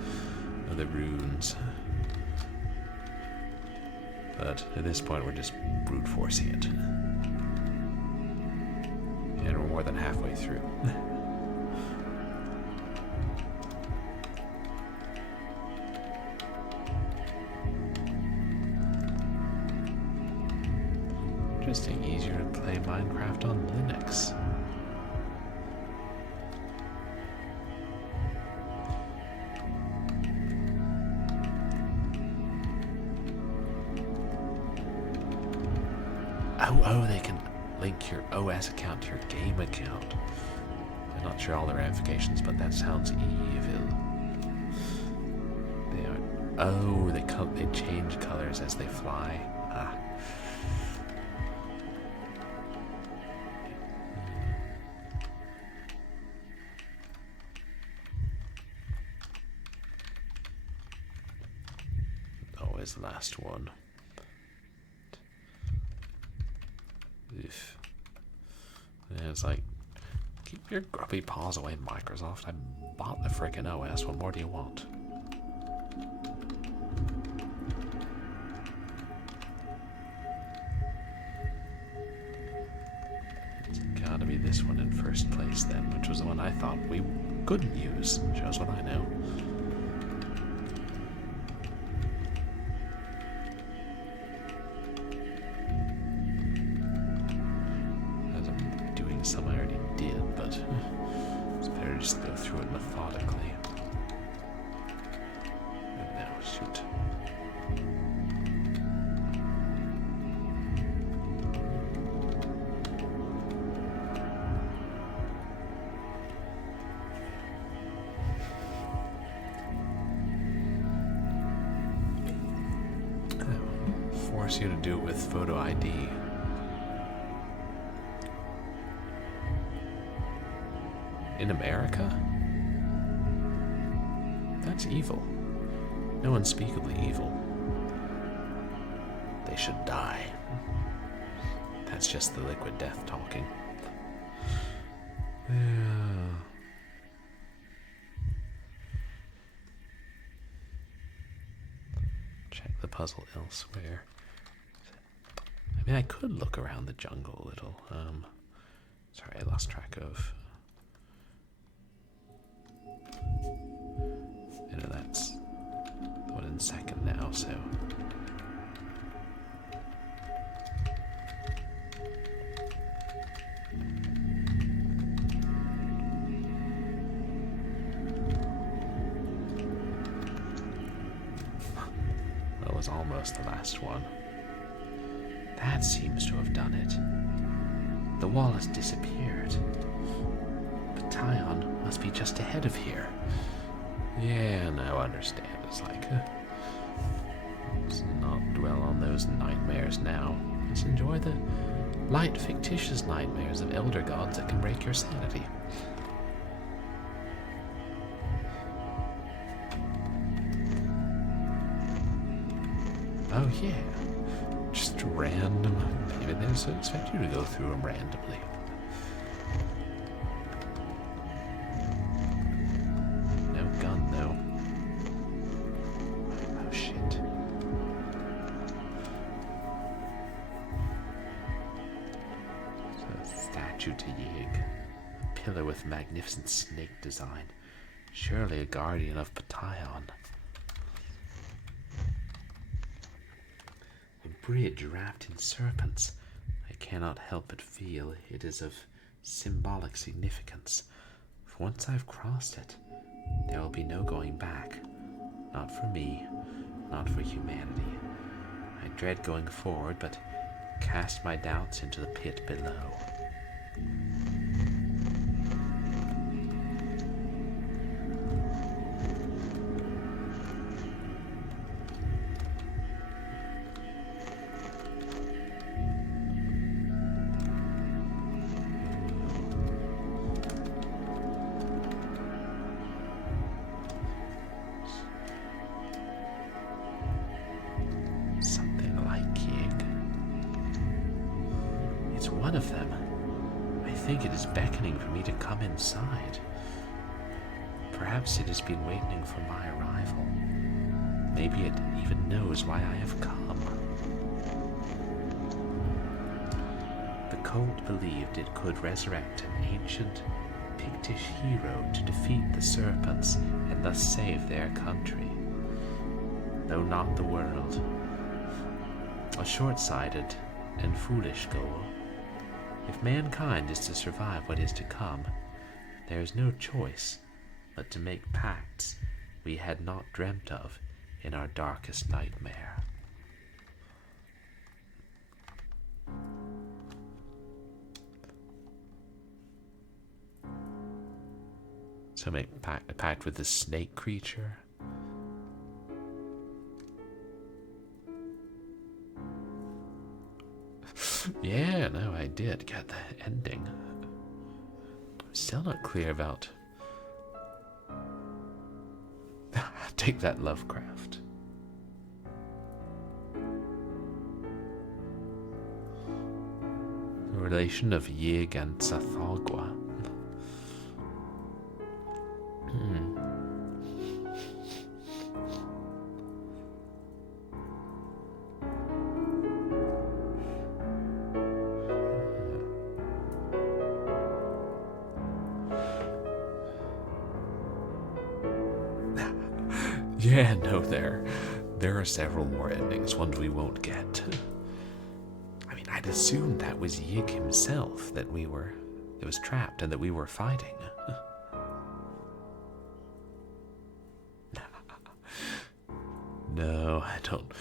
of the runes. But at this point, we're just brute forcing it. And we're more than halfway through. Interesting, easier to play Minecraft on Linux. Oh, they can link your OS account to your game account. I'm not sure all the ramifications, but that sounds evil. They are. Oh, they change colors as they fly. Ah. Always the last one. Oof. And it's like, keep your grubby paws away, Microsoft. I bought the frickin' OS. What more do you want? It's gotta be this one in first place then, which was the one I thought we couldn't use. Shows what I know. Some I already did, but it's better just go through it methodically. And now, shoot. Force you to do it with photo ID. In America? That's evil. No unspeakably evil. They should die. That's just the liquid death talking. Check the puzzle elsewhere. I mean, I could look around the jungle a little. Sorry, I lost track of... You know, that's the one in second now, so... That was almost the last one. That seems to have done it. The wall has disappeared. But Tyon must be just ahead of here. Yeah, now I understand. It's like, let's not dwell on those nightmares now. Let's enjoy the light, fictitious nightmares of elder gods that can break your sanity. Oh yeah, just random. Maybe they just expect you to go through them randomly. No gun though. Oh shit. So a statue to Yig, a pillar with magnificent snake design. Surely a guardian of Patayon. Bridge wrapped in serpents. I cannot help but feel it is of symbolic significance. For once I've crossed it, there will be no going back. Not for me, not for humanity. I dread going forward, but cast my doubts into the pit below. One of them. I think it is beckoning for me to come inside. Perhaps it has been waiting for my arrival. Maybe it even knows why I have come. The cult believed it could resurrect an ancient Pictish hero to defeat the serpents and thus save their country, though not the world. A short-sighted and foolish goal. If mankind is to survive what is to come, there is no choice but to make pacts we had not dreamt of in our darkest nightmare. So make a pact with the snake creature. Yeah, no, I did get the ending. I'm still not clear about... Take that, Lovecraft. The relation of Yig and Tsathoggua. Yeah, no, there are several more endings, ones we won't get. I mean, I'd assumed that was Yig himself that was trapped and that we were fighting. No, I don't,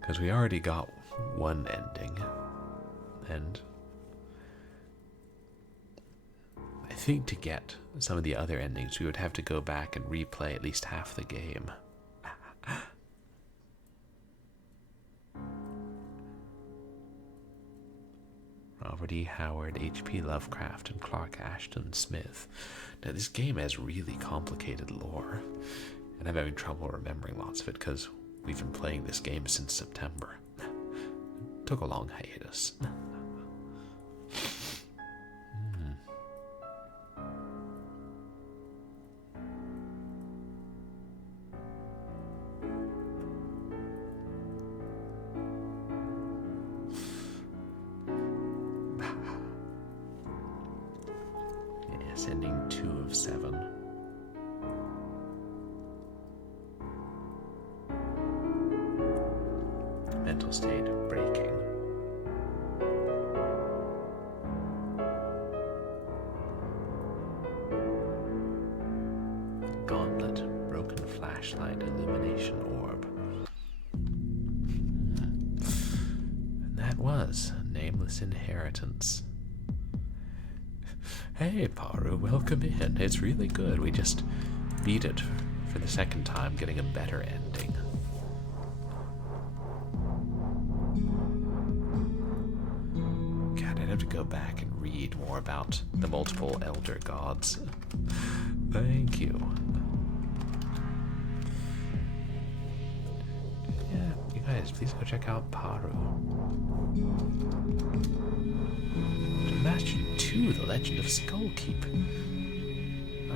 because we already got one ending, and I think to get some of the other endings, we would have to go back and replay at least half the game. Robert E. Howard, H.P. Lovecraft, and Clark Ashton Smith. Now, this game has really complicated lore, and I'm having trouble remembering lots of it because we've been playing this game since September. Took a long hiatus. Ending 2 of 7. Mental state breaking. Gauntlet, broken flashlight, illumination orb. And that That was Nameless Inheritance. Hey, Paru, welcome in. It's really good. We just beat it for the second time, getting a better ending. God, I'd have to go back and read more about the multiple elder gods. Thank you. Yeah, you guys, please go check out Paru. Mastery 2, The Legend of Skullkeep.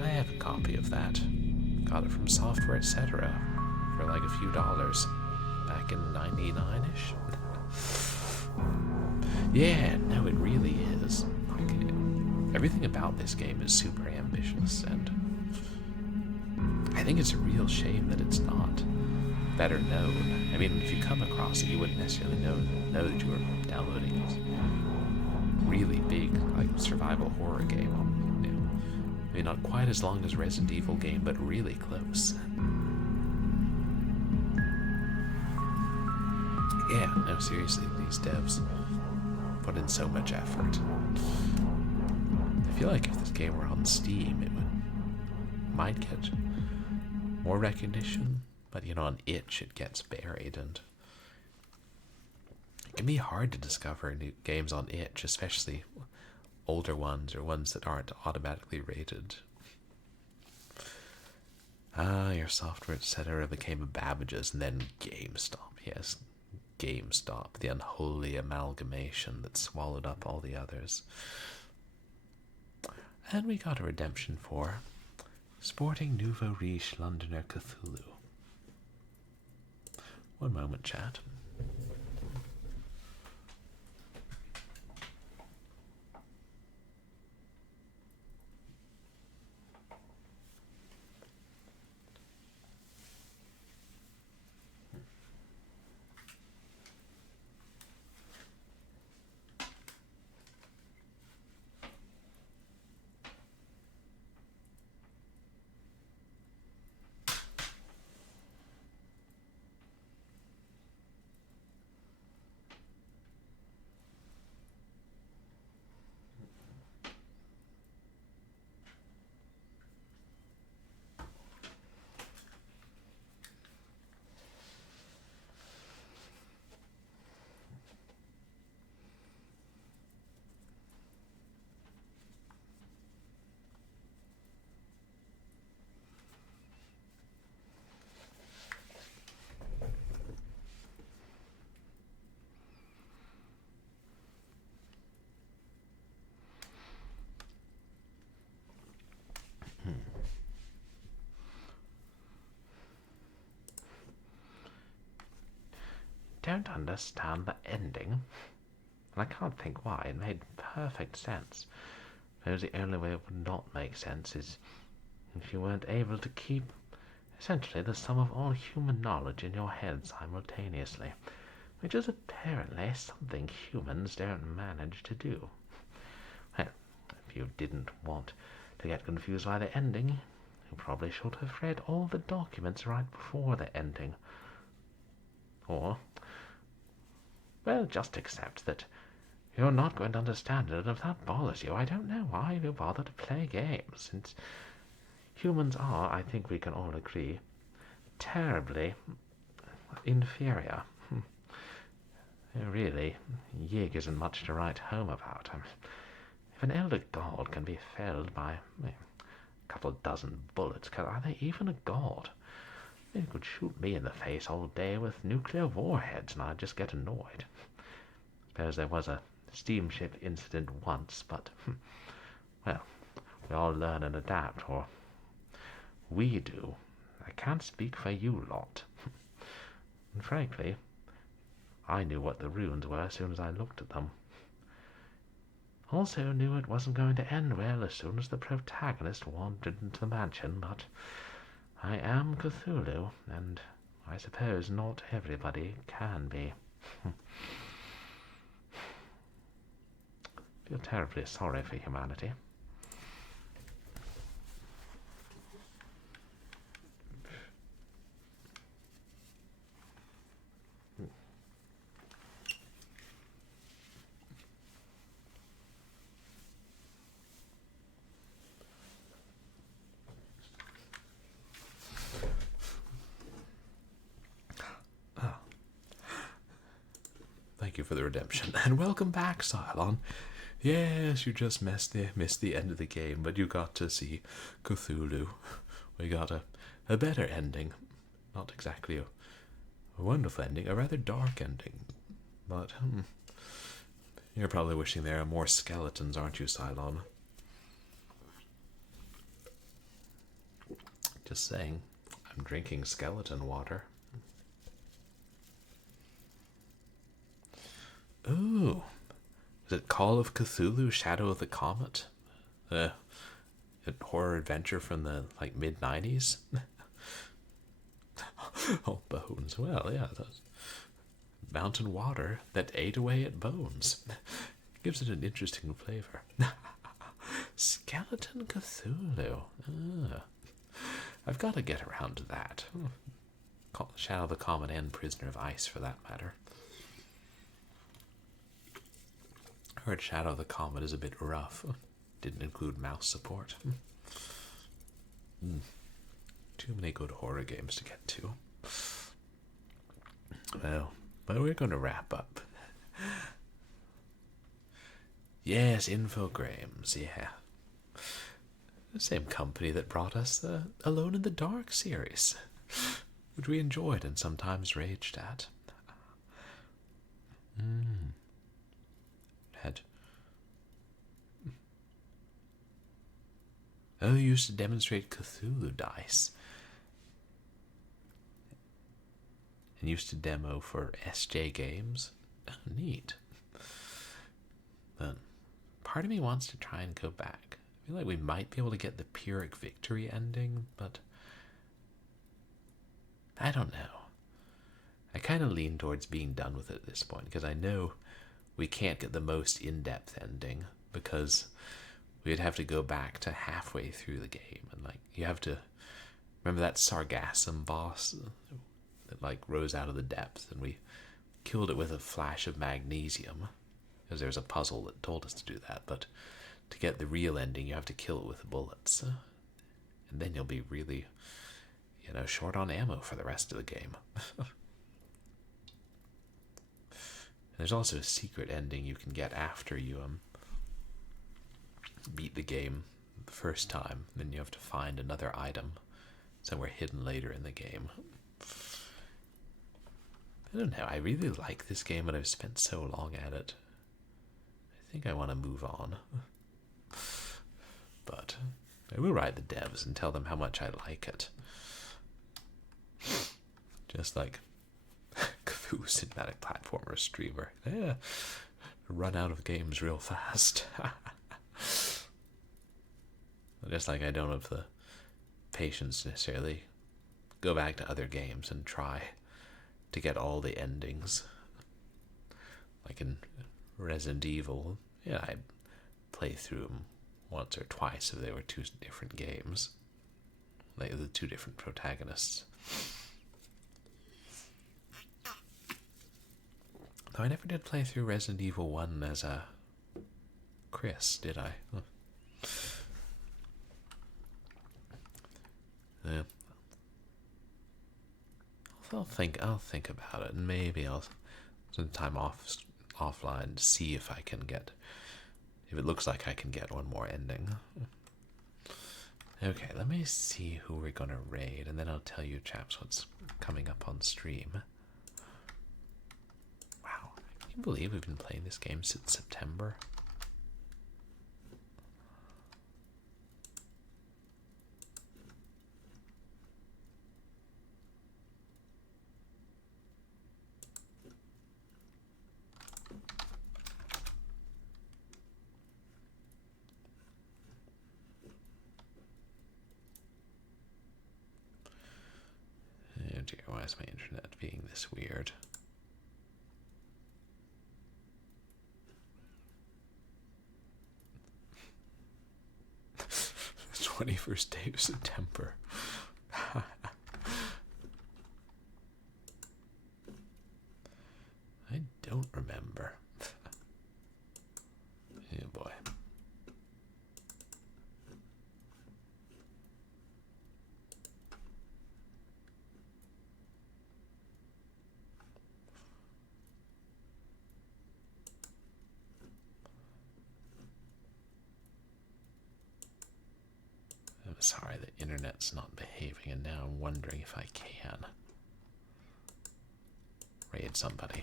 I have a copy of that. Got it from Software Etc. for like a few dollars back in 99-ish. Yeah, no, it really is. Like, everything about this game is super ambitious, and I think it's a real shame that it's not better known. I mean, if you come across it, you wouldn't necessarily know that you were downloading it. Really big, like, survival horror game. You know, maybe not quite as long as Resident Evil game, but really close. Yeah, no, seriously, these devs put in so much effort. I feel like if this game were on Steam, it might get more recognition, but you know, on itch it gets buried, and it can be hard to discover new games on itch, especially older ones or ones that aren't automatically rated. Your Software Etc. became a Babbage's, and then GameStop. Yes, GameStop, the unholy amalgamation that swallowed up all the others. And we got a redemption for Sporting Nouveau Riche Londoner Cthulhu. One moment, chat. Don't understand the ending. And I can't think why. It made perfect sense. Because the only way it would not make sense is if you weren't able to keep essentially the sum of all human knowledge in your head simultaneously, which is apparently something humans don't manage to do. Well, if you didn't want to get confused by the ending, you probably should have read all the documents right before the ending. Or, well, just accept that you're not going to understand it, and if that bothers you, I don't know why you bother to play games, since humans are, I think we can all agree, terribly inferior. Really, Yig isn't much to write home about. If an elder god can be felled by a couple of dozen bullets, are they even a god? They could shoot me in the face all day with nuclear warheads, and I'd just get annoyed. Suppose there was a steamship incident once, but, well, we all learn and adapt, or we do. I can't speak for you lot. And frankly, I knew what the runes were as soon as I looked at them. Also knew it wasn't going to end well as soon as the protagonist wandered into the mansion, but I am Cthulhu, and I suppose not everybody can be. Feel terribly sorry for humanity. Thank you for the redemption. And welcome back, Cylon. Yes, you just missed the end of the game, but you got to see Cthulhu. We got a better ending. Not exactly a wonderful ending, a rather dark ending. But, you're probably wishing there are more skeletons, aren't you, Cylon? Just saying, I'm drinking skeleton water. Ooh, is it Call of Cthulhu, Shadow of the Comet? A horror adventure from the, mid-90s? Oh, bones. Well, yeah, that's mountain water that ate away at bones. Gives it an interesting flavor. Skeleton Cthulhu. I've got to get around to that. Shadow of the Comet and Prisoner of Ice, for that matter. I heard Shadow of the Comet is a bit rough. Didn't include mouse support. Too many good horror games to get to. Well, but we're going to wrap up. Yes, Infogrames, yeah. The same company that brought us the Alone in the Dark series, which we enjoyed and sometimes raged at. You used to demonstrate Cthulhu dice. And used to demo for SJ Games. Oh, neat. But part of me wants to try and go back. I feel like we might be able to get the Pyrrhic victory ending, but I don't know. I kind of lean towards being done with it at this point, because I know we can't get the most in-depth ending, because we'd have to go back to halfway through the game, and you have to remember that Sargassum boss that rose out of the depths, and we killed it with a flash of magnesium, because there's a puzzle that told us to do that. But to get the real ending, you have to kill it with bullets, and then you'll be really, short on ammo for the rest of the game. There's also a secret ending you can get after you beat the game the first time. Then you have to find another item somewhere hidden later in the game. I don't know, I really like this game, but I've spent so long at it. I think I want to move on. But I will write the devs and tell them how much I like it. Just like Cthulhu Cinematic Platformer streamer. Yeah, run out of games real fast. Just like I don't have the patience to necessarily go back to other games and try to get all the endings. Like in Resident Evil, yeah, I play through them once or twice if they were two different games. Like the two different protagonists. Though I never did play through Resident Evil 1 as a Chris, did I? Yeah. I'll think about it, and maybe I'll some time offline to see if I can get, if it looks like I can get one more ending. Okay, let me see who we're gonna raid, and then I'll tell you chaps what's coming up on stream. Wow, can you believe we've been playing this game since September? Oh dear, why is my internet being this weird? 21st day of September. I don't remember. Oh boy. Sorry, the internet's not behaving, and now I'm wondering if I can raid somebody.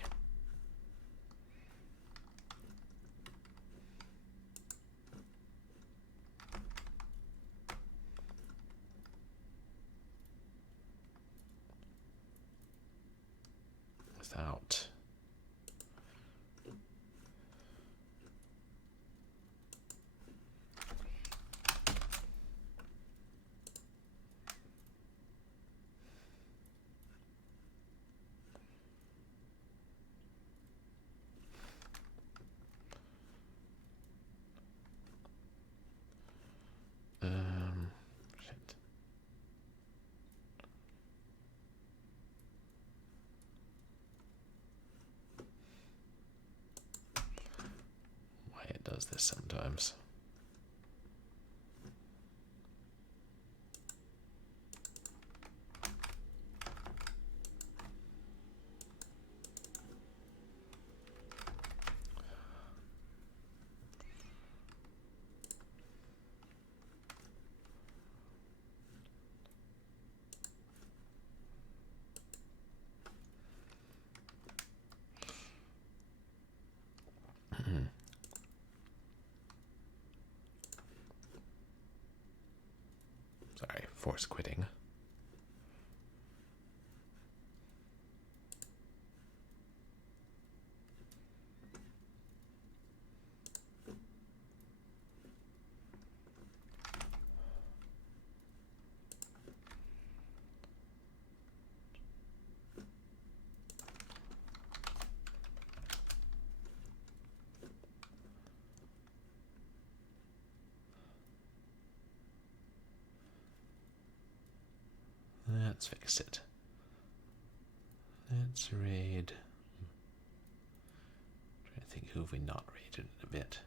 Without shit. Why it does this sometimes. Sorry, force quitting. Let's fix it. Let's raid. Trying to think who have we not raided in a bit.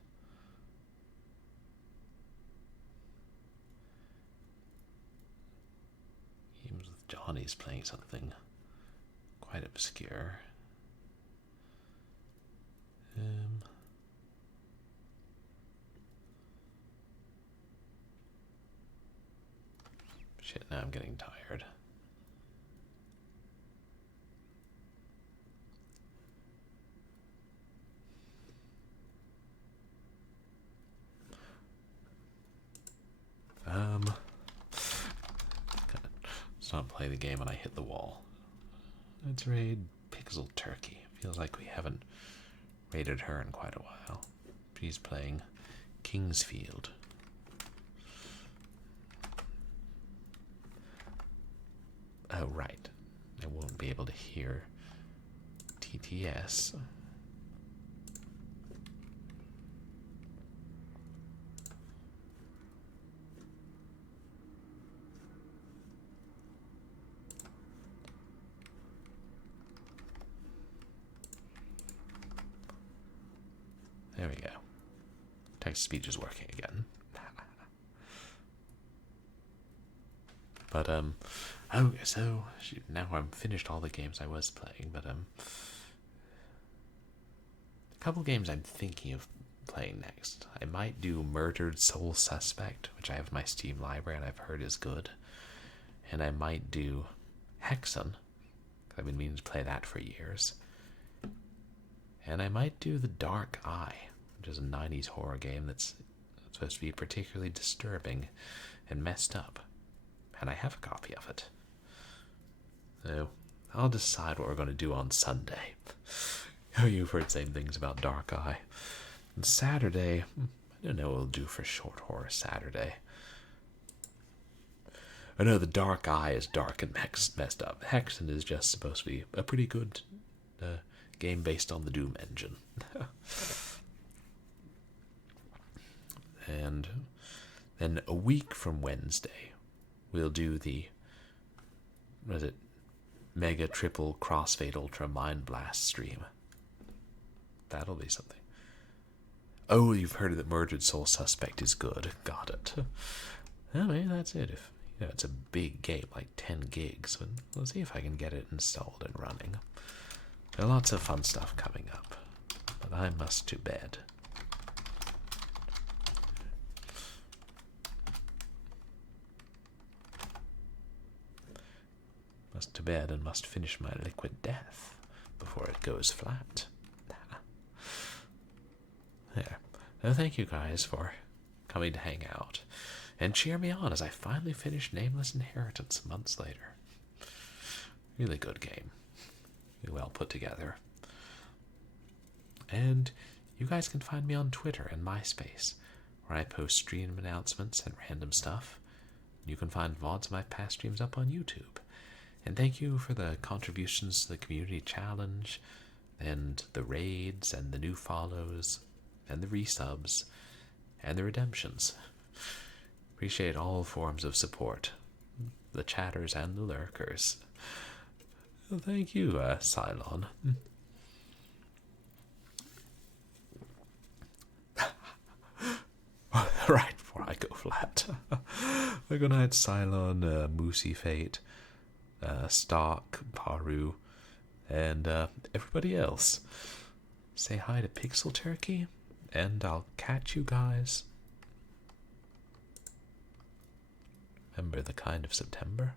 Games with Johnny's playing something quite obscure. Shit, now I'm getting tired. Stop playing the game and I hit the wall. Let's raid Pixel Turkey. Feels like we haven't raided her in quite a while. She's playing Kingsfield. Oh, right. I won't be able to hear TTS. There we go. Text-to-speech is working again. But, oh, so, now I'm finished all the games I was playing, but, a couple games I'm thinking of playing next. I might do Murdered Soul Suspect, which I have in my Steam library and I've heard is good. And I might do Hexen, because I've been meaning to play that for years. And I might do The Dark Eye, which is a 90s horror game that's supposed to be particularly disturbing and messed up. And I have a copy of it. So, I'll decide what we're going to do on Sunday. Oh, you've heard same things about Dark Eye. And Saturday, I don't know what we'll do for Short Horror Saturday. I know The Dark Eye is dark and messed up. Hexen is just supposed to be a pretty good game based on the Doom engine. And then a week from Wednesday, we'll do the, what is it, Mega Triple Crossfade Ultra Mind Blast stream. That'll be something. Oh, you've heard that Murdered Soul Suspect is good. Got it. Well, maybe that's it. If it's a big game, like 10 gigs. We'll see if I can get it installed and running. There are lots of fun stuff coming up. But I must to bed. to bed and must finish my liquid death before it goes flat. There. Well, thank you guys for coming to hang out and cheer me on as I finally finish Nameless Inheritance months later. Really good game. Really well put together. And you guys can find me on Twitter and MySpace, where I post stream announcements and random stuff. You can find VODs of my past streams up on YouTube. And thank you for the contributions to the community challenge, and the raids, and the new follows, and the resubs, and the redemptions. Appreciate all forms of support, the chatters and the lurkers. Well, thank you, Cylon. Right before I go flat. Good night, Cylon, Moosey Fate, Stark, Paru, and everybody else. Say hi to Pixel Turkey, and I'll catch you guys. Remember the kind of September?